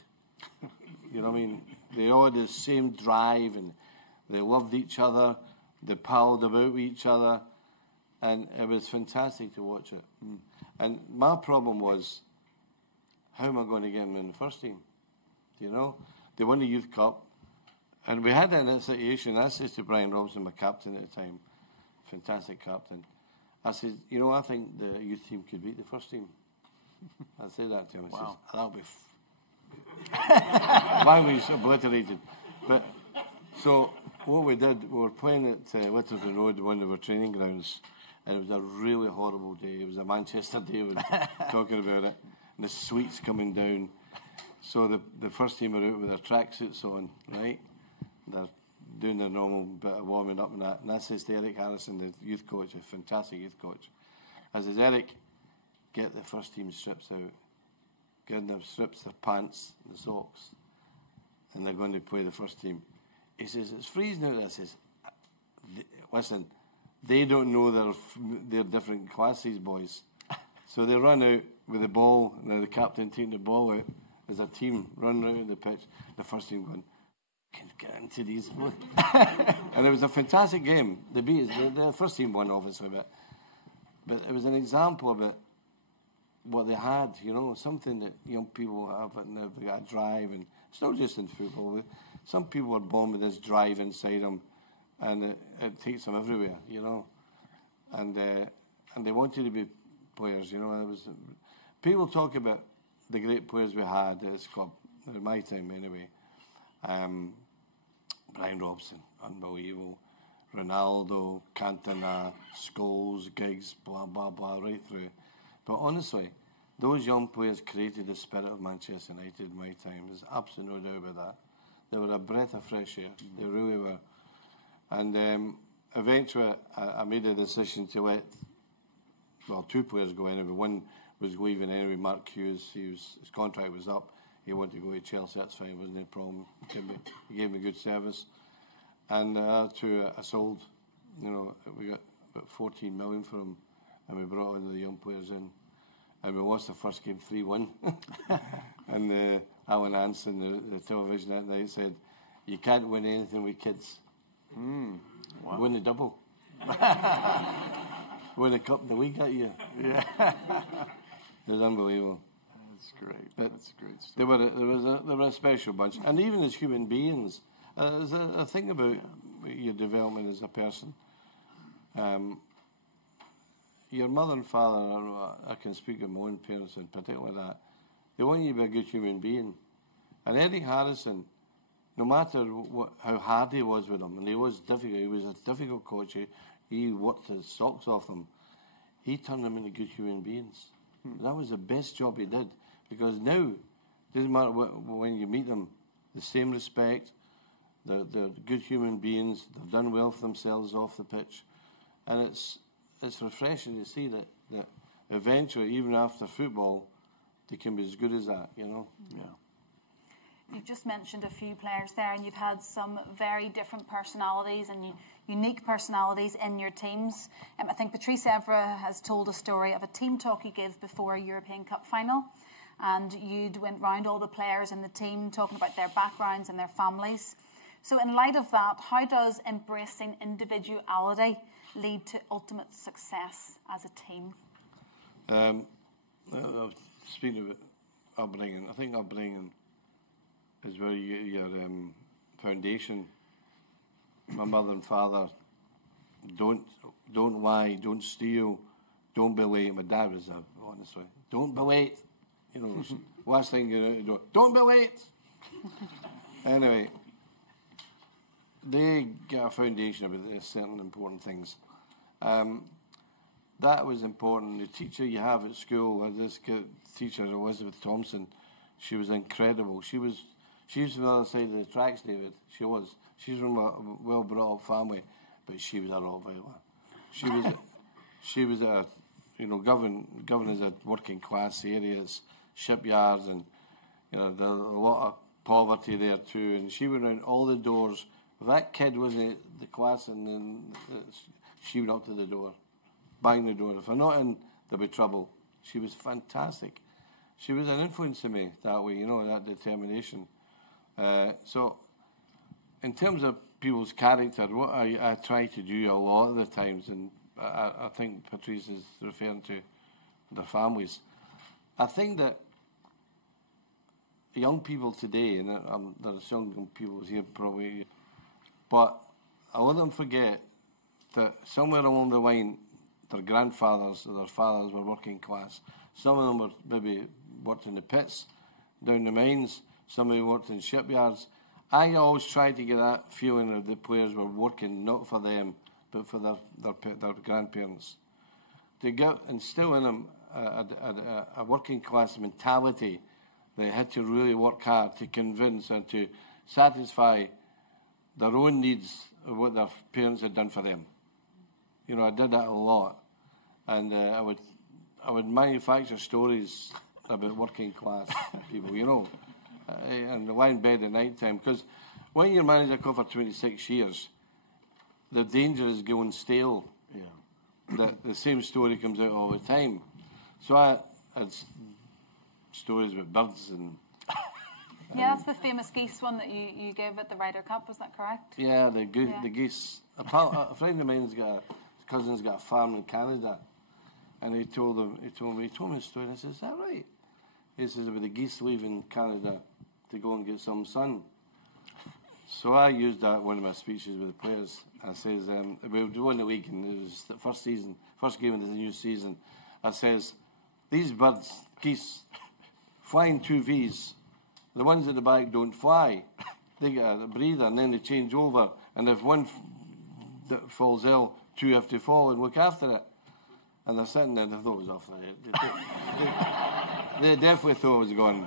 You know what I mean? They all had the same drive and they loved each other. They palled about with each other. And it was fantastic to watch it. Mm. And my problem was, how am I going to get them in the first team? They won the Youth Cup. And we had that situation. I said to Brian Robson, my captain at the time, fantastic captain, I said, I think the youth team could beat the first team. I said that to him. I said, that'll be language obliterated. But so what we did, we were playing at Littleton Road, one of our training grounds, and it was a really horrible day. It was a Manchester day, we were talking about it, and the sweet's coming down. So the first team are out with their tracksuits on, right? They're doing their normal bit of warming up and that. And I says to Eric Harrison, the youth coach, a fantastic youth coach, I says, Eric, get the first team strips out. Get them strips, their pants, the socks, and they're going to play the first team. He says, it's freezing out there. I says, listen, they don't know they're different classes, boys. So they run out with the ball, and the captain taking the ball out as a team, run around the pitch. The first team going, can get into these. And it was a fantastic game. They beat us. The first team won, obviously, but it was an example of it, what they had, something that young people have, and they've got a drive, and it's not just in football. Some people are born with this drive inside them, and it takes them everywhere, and they wanted to be players, people talk about the great players we had at this club, at my time anyway. Brian Robson, unbelievable. Ronaldo, Cantona, Scholes, Giggs, blah, blah, blah, right through. But honestly, those young players created the spirit of Manchester United in my time. There's absolutely no doubt about that. They were a breath of fresh air. They really were. And eventually, I made a decision to let, well, 2 players go anyway. One was leaving anyway, Mark Hughes. His contract was up. He wanted to go to Chelsea. That's fine. Wasn't a problem. He gave me good service. And two, I sold. You know, we got about 14 million for him, and we brought all the young players in. And we lost the first game 3-1. And Alan Hansen, the television that night, said, "You can't win anything with kids. Wow. Win the double." Win the cup in the league that year. Yeah. It was unbelievable. That's great. But That's a great story. They were a special bunch. And even as human beings, there's a thing about your development as a person. Your mother and father, I can speak of my own parents in particular, that they want you to be a good human being. And Eddie Harrison, no matter how hard he was with them, and he was difficult, he was a difficult coach, he worked his socks off them, he turned them into good human beings. That was the best job he did, because now, doesn't matter when you meet them, the same respect, they're good human beings, they've done well for themselves off the pitch, and it's refreshing to see that eventually, even after football, they can be as good as that, you know? Yeah. You've just mentioned a few players there, and you've had some very different personalities and unique personalities in your teams. I think Patrice Evra has told a story of a team talk he gave before a European Cup final, and you'd went round all the players in the team talking about their backgrounds and their families. So in light of that, how does embracing individuality lead to ultimate success as a team? Speaking of upbringing, I think upbringing is where you get your foundation. My mother and father, don't lie, don't steal, don't be late. My dad was honestly, don't be late. You know, last thing you do, don't be late. Anyway, they get a foundation about certain important things. That was important. The teacher you have at school, this teacher, Elizabeth Thompson, she was incredible. She's from the other side of the tracks, David. She was. She's from a well-brought-up family, but she was a Rottweiler. She was a, governed as a working-class areas, shipyards, and there's a lot of poverty there too. And she went around all the doors. If that kid was in the class, and then she went up to the door, bang the door. If they're not in, there'll be trouble. She was fantastic. She was an influence to me that way, that determination. So, in terms of people's character, what I try to do a lot of the times, and I think Patrice is referring to their families, I think that young people today, and there's young people here probably, but I let them forget that somewhere along the line, their grandfathers or their fathers were working class. Some of them were maybe worked in the pits, down the mines. Somebody worked in shipyards. I always tried to get that feeling that the players were working not for them, but for their grandparents. To instill in them a working class mentality. They had to really work hard to convince and to satisfy their own needs of what their parents had done for them. I did that a lot, and I would manufacture stories about working class people, and lie in bed at night time. Because when you're manager for 26 years, the danger is going stale. Yeah. The same story comes out all the time. So I had stories with birds and. Yeah, that's the famous geese one that you gave at the Ryder Cup. Was that correct? Yeah, the geese. A friend of mine's his cousin's got a farm in Canada, and he told me a story. And I said, "Is that right?" He says about the geese leaving Canada to go and get some sun. So I used that in one of my speeches with the players. I says, we won the league, and it was the first game of the new season. I says, these birds, geese, flying 2 Vs. The ones at the back don't fly. They get a breather, and then they change over. And if one falls ill, 2 have to fall and look after it. And they're sitting there, and they thought it was off their head. They definitely thought it was gone.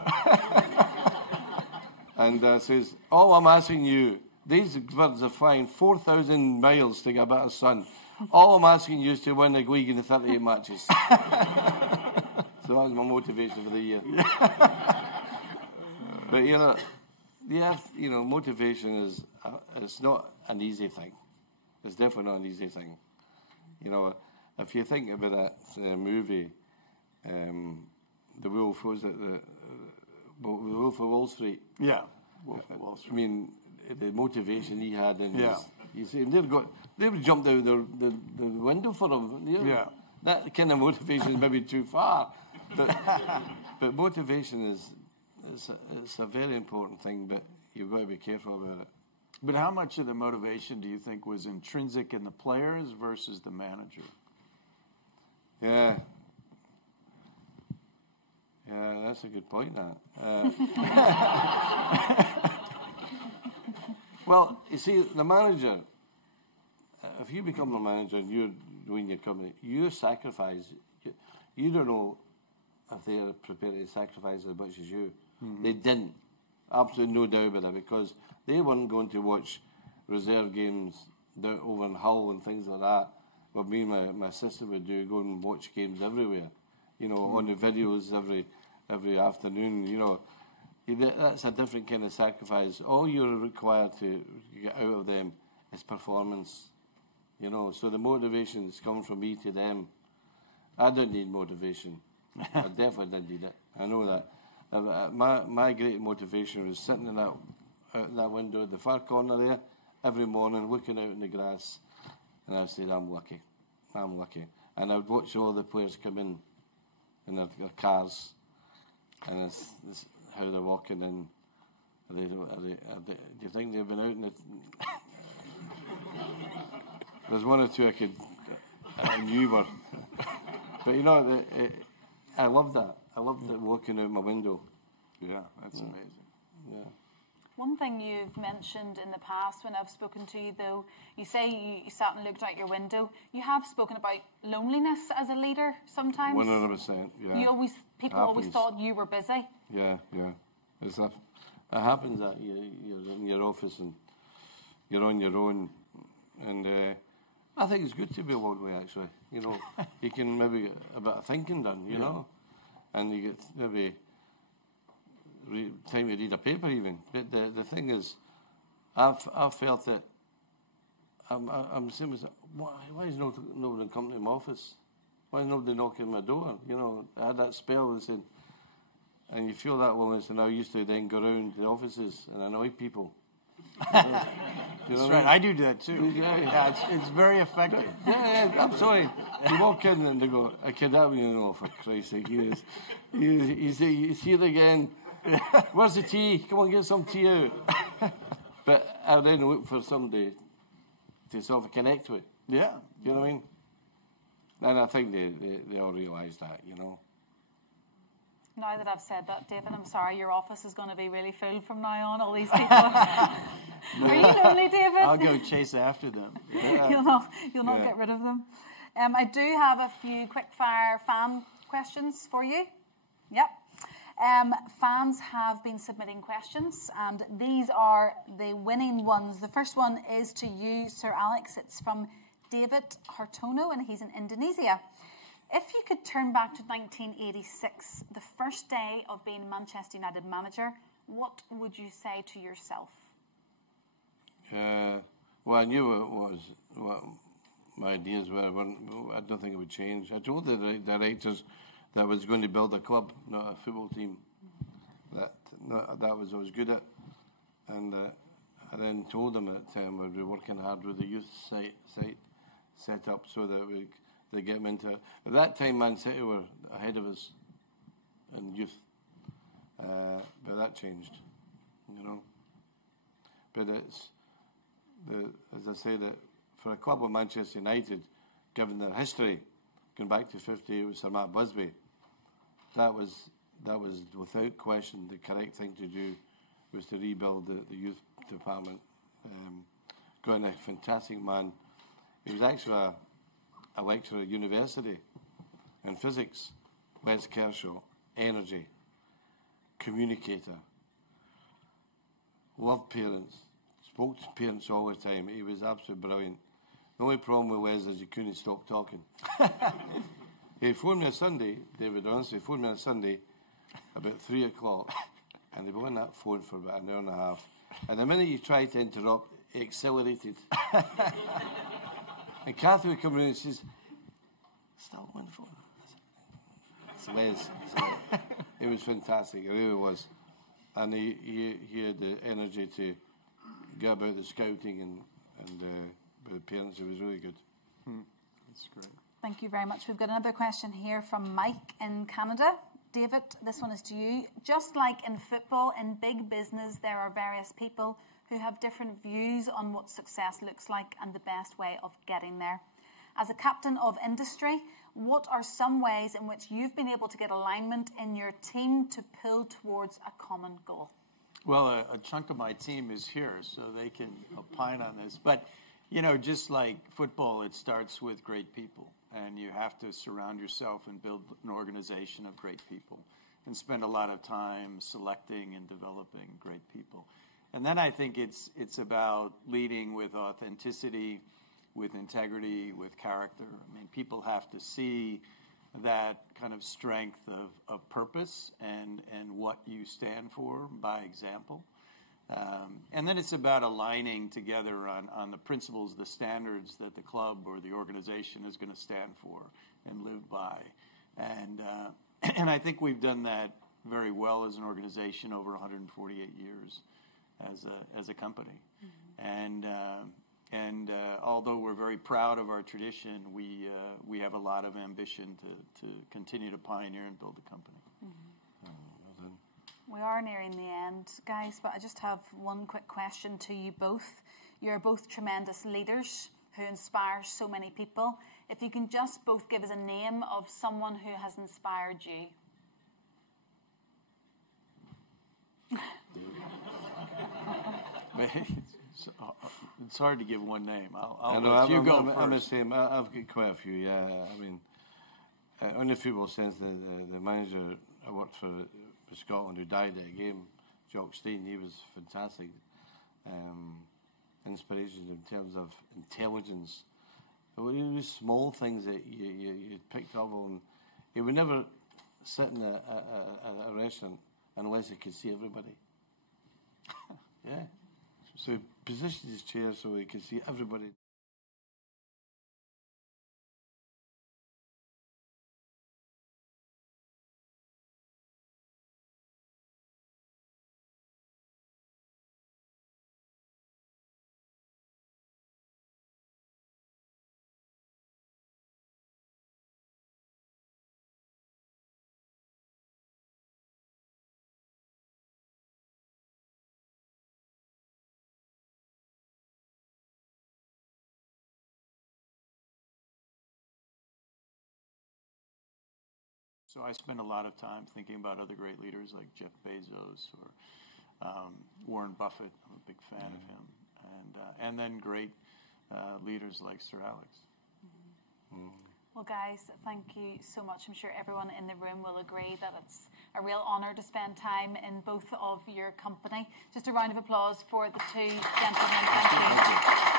And says, all I'm asking you, these birds are flying 4,000 miles to get a bit of sun. All I'm asking you is to win the league in the 38 matches. So that was my motivation for the year. But, motivation is, it's not an easy thing. It's definitely not an easy thing. If you think about that movie, The Wolf, was it the Wolf of Wall Street? Yeah, Wolf of Wall Street. I mean, the motivation he had in you see, they would jump out the window for him. Yeah. That kind of motivation is maybe too far. But motivation it's a very important thing, but you've got to be careful about it. But how much of the motivation do you think was intrinsic in the players versus the manager? Yeah, that's a good point, that. Well, you see, the manager, if you become a manager and you're doing your company, you sacrifice. You don't know if they're prepared to sacrifice as much as you. Mm-hmm. They didn't. Absolutely no doubt about it, because they weren't going to watch reserve games over in Hull and things like that. What me and my sister would do, go and watch games everywhere, on the videos every afternoon, That's a different kind of sacrifice. All you're required to get out of them is performance, So the motivation is coming from me to them. I don't need motivation. I definitely didn't need it. I know that. My great motivation was sitting in out that window, the far corner there, every morning, looking out in the grass, and I said, I'm lucky. And I would watch all the players come in their cars, and it's how they're walking in. Do you think they've been out in the... There's one or two I knew were... But I love that. I love walking out my window. Yeah, that's amazing. Yeah. One thing you've mentioned in the past when I've spoken to you, though, you say you sat and looked out your window. You have spoken about loneliness as a leader sometimes. 100%, yeah. People always thought you were busy. Yeah. It happens that you're in your office and you're on your own. And I think it's good to be lonely, actually. You can maybe get a bit of thinking done, you know. And you get maybe time to read a paper even. But the thing is, I've felt that I'm the same as, why is nobody coming to my office? Why is nobody knocking on my door? I had that spell and said, and you feel that loneliness, and I used to then go around to the offices and annoy people. That's right. I do that too. Yeah, it's very effective. Yeah, I'm sorry. You walk in and they go, I kid that, for Christ's sake, you see it again. Where's the tea? Come on, get some tea out. But I then look for somebody to sort of connect with. Yeah. Do you know what I mean? And I think they all realise that, Now that I've said that, David, I'm sorry, your office is going to be really full from now on, all these people. Are you lonely, David? I'll go chase after them. Yeah. You'll not get rid of them. I do have a few quick-fire fan questions for you. Yep. Fans have been submitting questions, and these are the winning ones. The first one is to you, Sir Alex. It's from David Hartono, and he's in Indonesia. If you could turn back to 1986, the first day of being Manchester United manager, what would you say to yourself? Well, I knew what my ideas were. I don't think it would change. I told the directors that I was going to build a club, not a football team. That was what I was good at. And I then told them at the time we'd be working hard with the youth site set up so that they get them into it. At that time, Man City were ahead of us in youth. But that changed, But as I say, that for a club of Manchester United, given their history, going back to 50, it was Sir Matt Busby. That was without question the correct thing to do, was to rebuild the youth department. Got a fantastic man. He was actually a lecturer at university, In physics, Wes Kershaw, energy, communicator, loved parents, spoke to parents all the time. He was absolutely brilliant. The only problem with Wes is he couldn't stop talking. He phoned me on Sunday, David, honestly, he phoned me on Sunday about 3 o'clock, and they'd been on that phone for about an hour and a half. And the minute you tried to interrupt, it accelerated. And Kathy would come in and says, "Still on the phone." It's Wes. It was fantastic, it really was. And he had the energy to get about the scouting and with the parents. It was really good. That's great. Thank you very much. We've got another question here from Mike in Canada. David, this one is to you. Just like in football, in big business, there are various people who have different views on what success looks like and the best way of getting there. As a captain of industry, what are some ways in which you've been able to get alignment in your team to pull towards a common goal? Well, a chunk of my team is here, so they can opine on this. But, you know, just like football, it starts with great people. And you have to surround yourself and build an organization of great people and spend a lot of time selecting and developing great people. And then I think it's about leading with authenticity, with integrity, with character. I mean, people have to see that kind of strength of purpose and what you stand for by example. And then it's about aligning together on the principles, the standards that the club or the organization is going to stand for and live by. And I think we've done that very well as an organization over 148 years as a company. Mm-hmm. And although we're very proud of our tradition, we have a lot of ambition to continue to pioneer and build the company. Mm-hmm. We are nearing the end, guys, but I just have one quick question to you both. You're both tremendous leaders who inspire so many people. If you can just both give us a name of someone who has inspired you. It's hard to give one name. I'll let you go first. I'm the same. I've got quite a few, yeah. I mean, in the football sense, the manager I worked for Scotland who died at a game, Jock Stein, he was fantastic. Inspiration in terms of intelligence. It was small things that you picked up on. He would never sit in a restaurant unless he could see everybody. Yeah. So he positioned his chair so he could see everybody. So I spend a lot of time thinking about other great leaders like Jeff Bezos or Warren Buffett. I'm a big fan of him. And then great leaders like Sir Alex. Mm-hmm. Well, guys, thank you so much. I'm sure everyone in the room will agree that it's a real honour to spend time in both of your company. Just a round of applause for the two gentlemen. Thank you.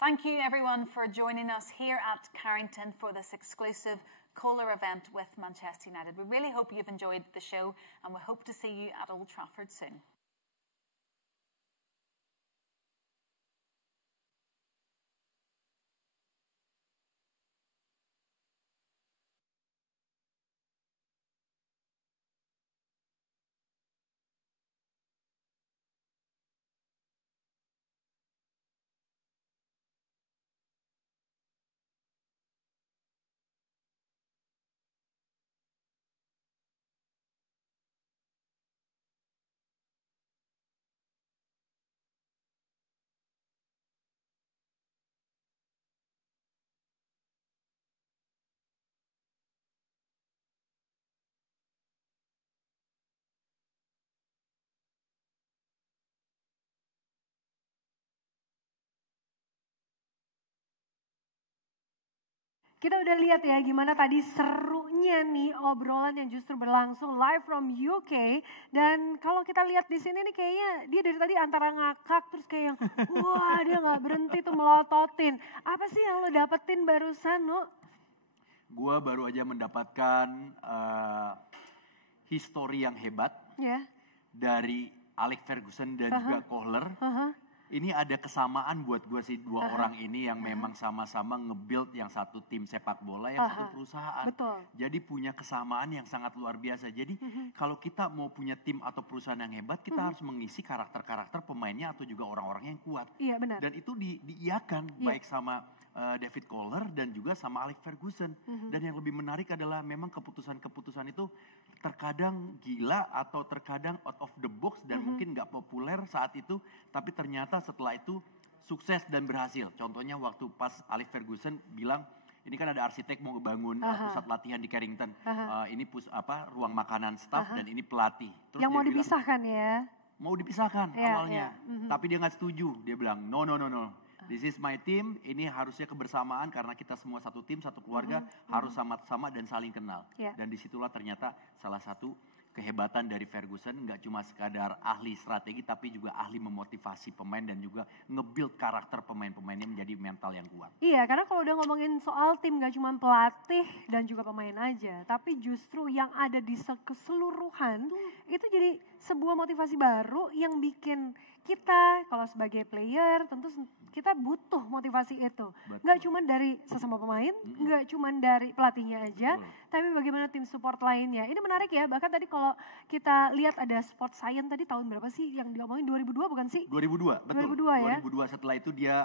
Thank you, everyone, for joining us here at Carrington for this exclusive Kohler event with Manchester United. We really hope you've enjoyed the show, and we hope to see you at Old Trafford soon. Kita udah lihat ya gimana tadi serunya nih obrolan yang justru berlangsung live from UK. Dan kalau kita lihat di sini nih kayaknya dia dari tadi antara ngakak terus kayak yang wah dia nggak berhenti tuh melototin. Apa sih yang lo dapetin barusan, No? Gua baru aja mendapatkan histori yang hebat dari Alex Ferguson dan juga Kohler. Ini ada kesamaan buat gue sih dua orang ini yang memang sama-sama nge-build yang satu tim sepak bola, yang satu perusahaan. Betul. Jadi punya kesamaan yang sangat luar biasa. Jadi kalau kita mau punya tim atau perusahaan yang hebat, kita harus mengisi karakter-karakter pemainnya atau juga orang-orang yang kuat. Iya benar. Dan itu diiyakan baik sama David Kohler dan juga sama Alex Ferguson. Dan yang lebih menarik adalah memang keputusan-keputusan itu terkadang gila atau terkadang out of the box dan mungkin nggak populer saat itu, tapi ternyata setelah itu sukses dan berhasil. Contohnya waktu pas Alex Ferguson bilang, ini kan ada arsitek mau ngebangun pusat latihan di Carrington, ini ruang makanan staff dan ini pelatih. Terus yang mau bilang, dipisahkan ya? Mau dipisahkan awalnya, tapi dia nggak setuju. Dia bilang no. This is my team, ini harusnya kebersamaan karena kita semua satu tim, satu keluarga, harus sama-sama dan saling kenal. Dan disitulah ternyata salah satu kehebatan dari Ferguson, nggak cuma sekadar ahli strategi, tapi juga ahli memotivasi pemain dan juga nge-build karakter pemain-pemainnya menjadi mental yang kuat. Iya, karena kalau udah ngomongin soal tim nggak cuma pelatih dan juga pemain aja, tapi justru yang ada di keseluruhan, itu jadi sebuah motivasi baru yang bikin kita kalau sebagai player tentu kita butuh motivasi itu. Nggak cuma dari sesama pemain, nggak cuma dari pelatihnya aja, tapi bagaimana tim support lainnya. Ini menarik ya, bahkan tadi kalau kita lihat ada sport science tadi tahun berapa sih yang diomongin, 2002 bukan sih? 2002, betul. 2002 ya? 2002 setelah itu dia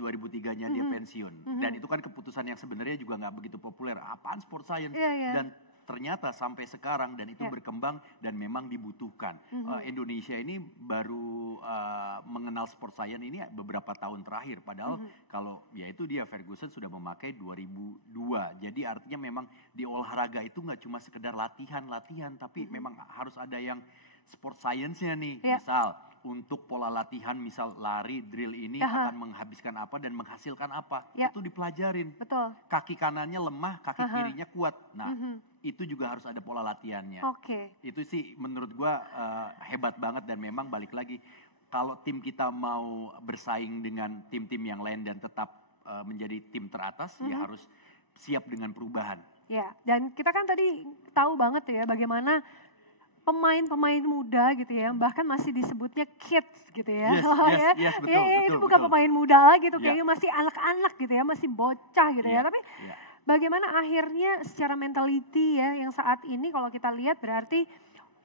2003-nya dia pensiun. Dan itu kan keputusan yang sebenarnya juga nggak begitu populer. Apaan sport science? Dan ternyata sampai sekarang dan itu berkembang dan memang dibutuhkan. Indonesia ini baru mengenal sport science ini beberapa tahun terakhir. Padahal kalau ya itu dia Ferguson sudah memakai 2002. Jadi artinya memang di olahraga itu nggak cuma sekedar latihan, tapi memang harus ada yang sport science-nya nih. Misal untuk pola latihan, misal lari, drill ini akan menghabiskan apa dan menghasilkan apa. Itu dipelajarin. Betul. Kaki kanannya lemah, kaki kirinya kuat. Nah, itu juga harus ada pola latihannya. Itu sih menurut gua hebat banget dan memang balik lagi kalau tim kita mau bersaing dengan tim-tim yang lain dan tetap menjadi tim teratas, ya harus siap dengan perubahan. Ya, dan kita kan tadi tahu banget ya bagaimana pemain-pemain muda gitu ya, bahkan masih disebutnya kids gitu ya. Yes, betul, itu bukan pemain muda lagi tuh, kayaknya masih anak-anak gitu ya, masih bocah gitu ya. Tapi bagaimana akhirnya secara mentality ya, yang saat ini kalau kita lihat berarti,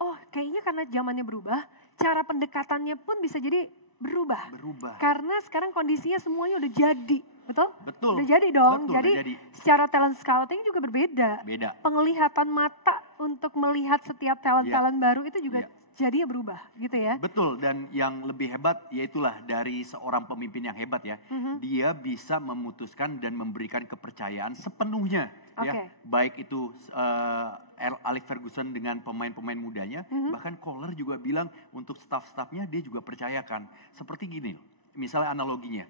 oh kayaknya karena zamannya berubah, cara pendekatannya pun bisa jadi berubah. Karena sekarang kondisinya semuanya udah jadi. Betul? Udah jadi dong. Jadi secara talent scouting juga berbeda. Penglihatan mata untuk melihat setiap talent-talent baru itu juga jadinya berubah gitu ya. Betul, dan yang lebih hebat yaitulah dari seorang pemimpin yang hebat ya. Dia bisa memutuskan dan memberikan kepercayaan sepenuhnya ya. Baik itu Alex Ferguson dengan pemain-pemain mudanya, bahkan Kohler juga bilang untuk staff-staffnya dia juga percayakan. Seperti gini, misalnya analoginya.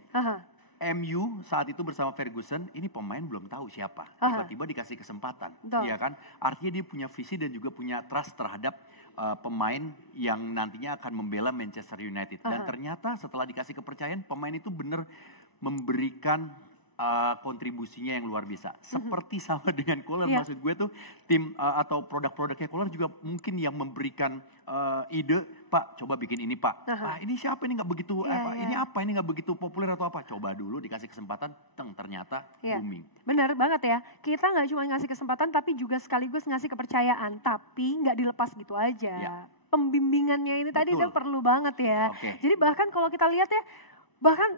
MU saat itu bersama Ferguson, ini pemain belum tahu siapa. Tiba-tiba dikasih kesempatan. Ya kan? Artinya dia punya visi dan juga punya trust terhadap pemain yang nantinya akan membela Manchester United. Dan ternyata setelah dikasih kepercayaan, pemain itu benar memberikan kontribusinya yang luar biasa. Seperti sama dengan Kohler, maksud gue tuh tim atau produk-produknya Kohler juga mungkin yang memberikan ide, Pak coba bikin ini Pak. Ini siapa, ini nggak begitu, ini apa, ini nggak begitu populer atau apa. Coba dulu dikasih kesempatan, ternyata booming. Benar banget ya, kita nggak cuma ngasih kesempatan tapi juga sekaligus ngasih kepercayaan. Tapi nggak dilepas gitu aja. Pembimbingannya ini tadi udah perlu banget ya. Jadi bahkan kalau kita lihat ya, bahkan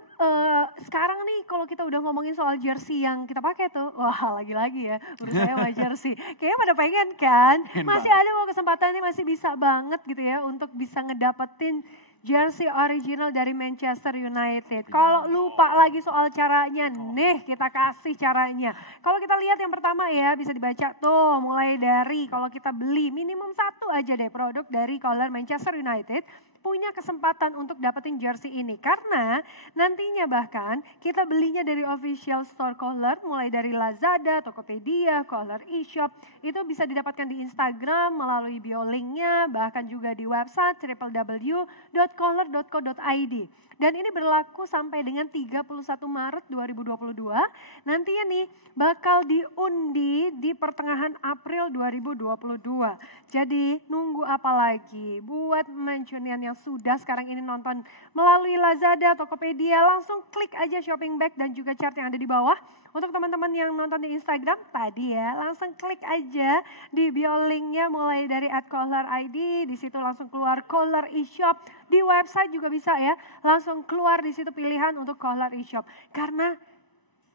sekarang nih kalau kita udah ngomongin soal jersey yang kita pakai tuh, wah lagi-lagi ya urusannya sama jersey. Kayaknya pada pengen kan, masih ada kok kesempatannya, masih bisa banget gitu ya untuk bisa ngedapetin jersey original dari Manchester United. Kalau lupa lagi soal caranya, nih kita kasih caranya. Kalau kita lihat yang pertama ya, bisa dibaca tuh, mulai dari kalau kita beli minimum satu aja deh produk dari collar Manchester United, punya kesempatan untuk dapetin jersey ini. Karena nantinya bahkan kita belinya dari official store collar, mulai dari Lazada, Tokopedia, collar e-shop, itu bisa didapatkan di Instagram melalui bio linknya, bahkan juga di website www.collar.co.id. Dan ini berlaku sampai dengan 31 Maret 2022. Nantinya nih bakal diundi di pertengahan April 2022. Jadi nunggu apa lagi? Buat Mancunian yang sudah sekarang ini nonton melalui Lazada, Tokopedia, langsung klik aja shopping bag dan juga chart yang ada di bawah. Untuk teman-teman yang nonton di Instagram tadi ya, langsung klik aja di bio linknya mulai dari @collar.id, di situ langsung keluar collar e-shop. Di website juga bisa ya, langsung keluar di situ pilihan untuk collar e-shop. Karena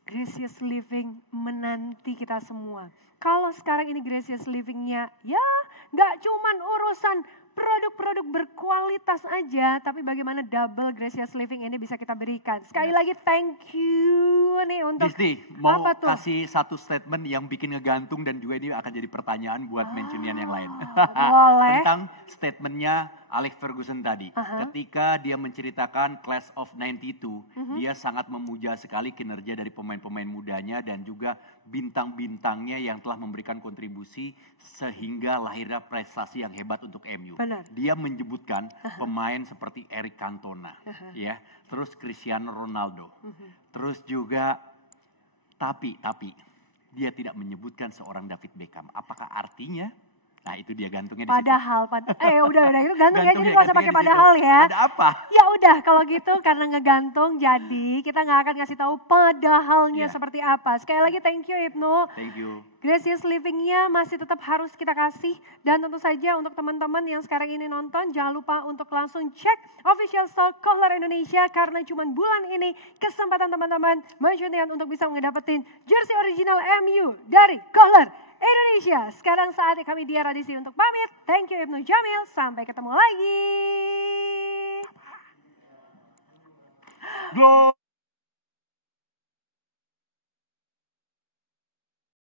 Gracious Living menanti kita semua. Kalau sekarang ini Gracious Living-nya ya nggak cuman urusan produk-produk berkualitas aja, tapi bagaimana double Gracious Living ini bisa kita berikan. Sekali lagi thank you nih untuk Disti, mau apa tuh? kasih satu statement yang bikin ngegantung dan juga ini akan jadi pertanyaan buat Mancunian yang lain. Boleh. Tentang statementnya Alex Ferguson tadi. Ketika dia menceritakan Class of 92, dia sangat memuja sekali kinerja dari pemain-pemain mudanya dan juga bintang-bintangnya yang telah memberikan kontribusi sehingga lahirnya prestasi yang hebat untuk MU. Benar. Dia menyebutkan pemain seperti Eric Cantona, ya, terus Cristiano Ronaldo, terus juga tapi dia tidak menyebutkan seorang David Beckham. Apakah artinya? Nah itu dia gantungnya di situ. Padahal, udah itu gantung ya, jadi gak usah pakai gantungnya di padahal situ. ya. Ada apa? Ya udah kalau gitu karena ngegantung jadi kita nggak akan ngasih tahu padahalnya Iya. seperti apa. Sekali lagi thank you Ibnu. Thank you. Gracious Living-nya masih tetap harus kita kasih. Dan tentu saja untuk teman-teman yang sekarang ini nonton, jangan lupa untuk langsung cek official store Collar Indonesia. Karena cuma bulan ini kesempatan teman-teman Mancunian untuk bisa ngedapetin jersey original MU dari Collar Indonesia. Sekarang saatnya kami Dia Radisi untuk pamit. Thank you Ibnu Jamil, sampai ketemu lagi. Go!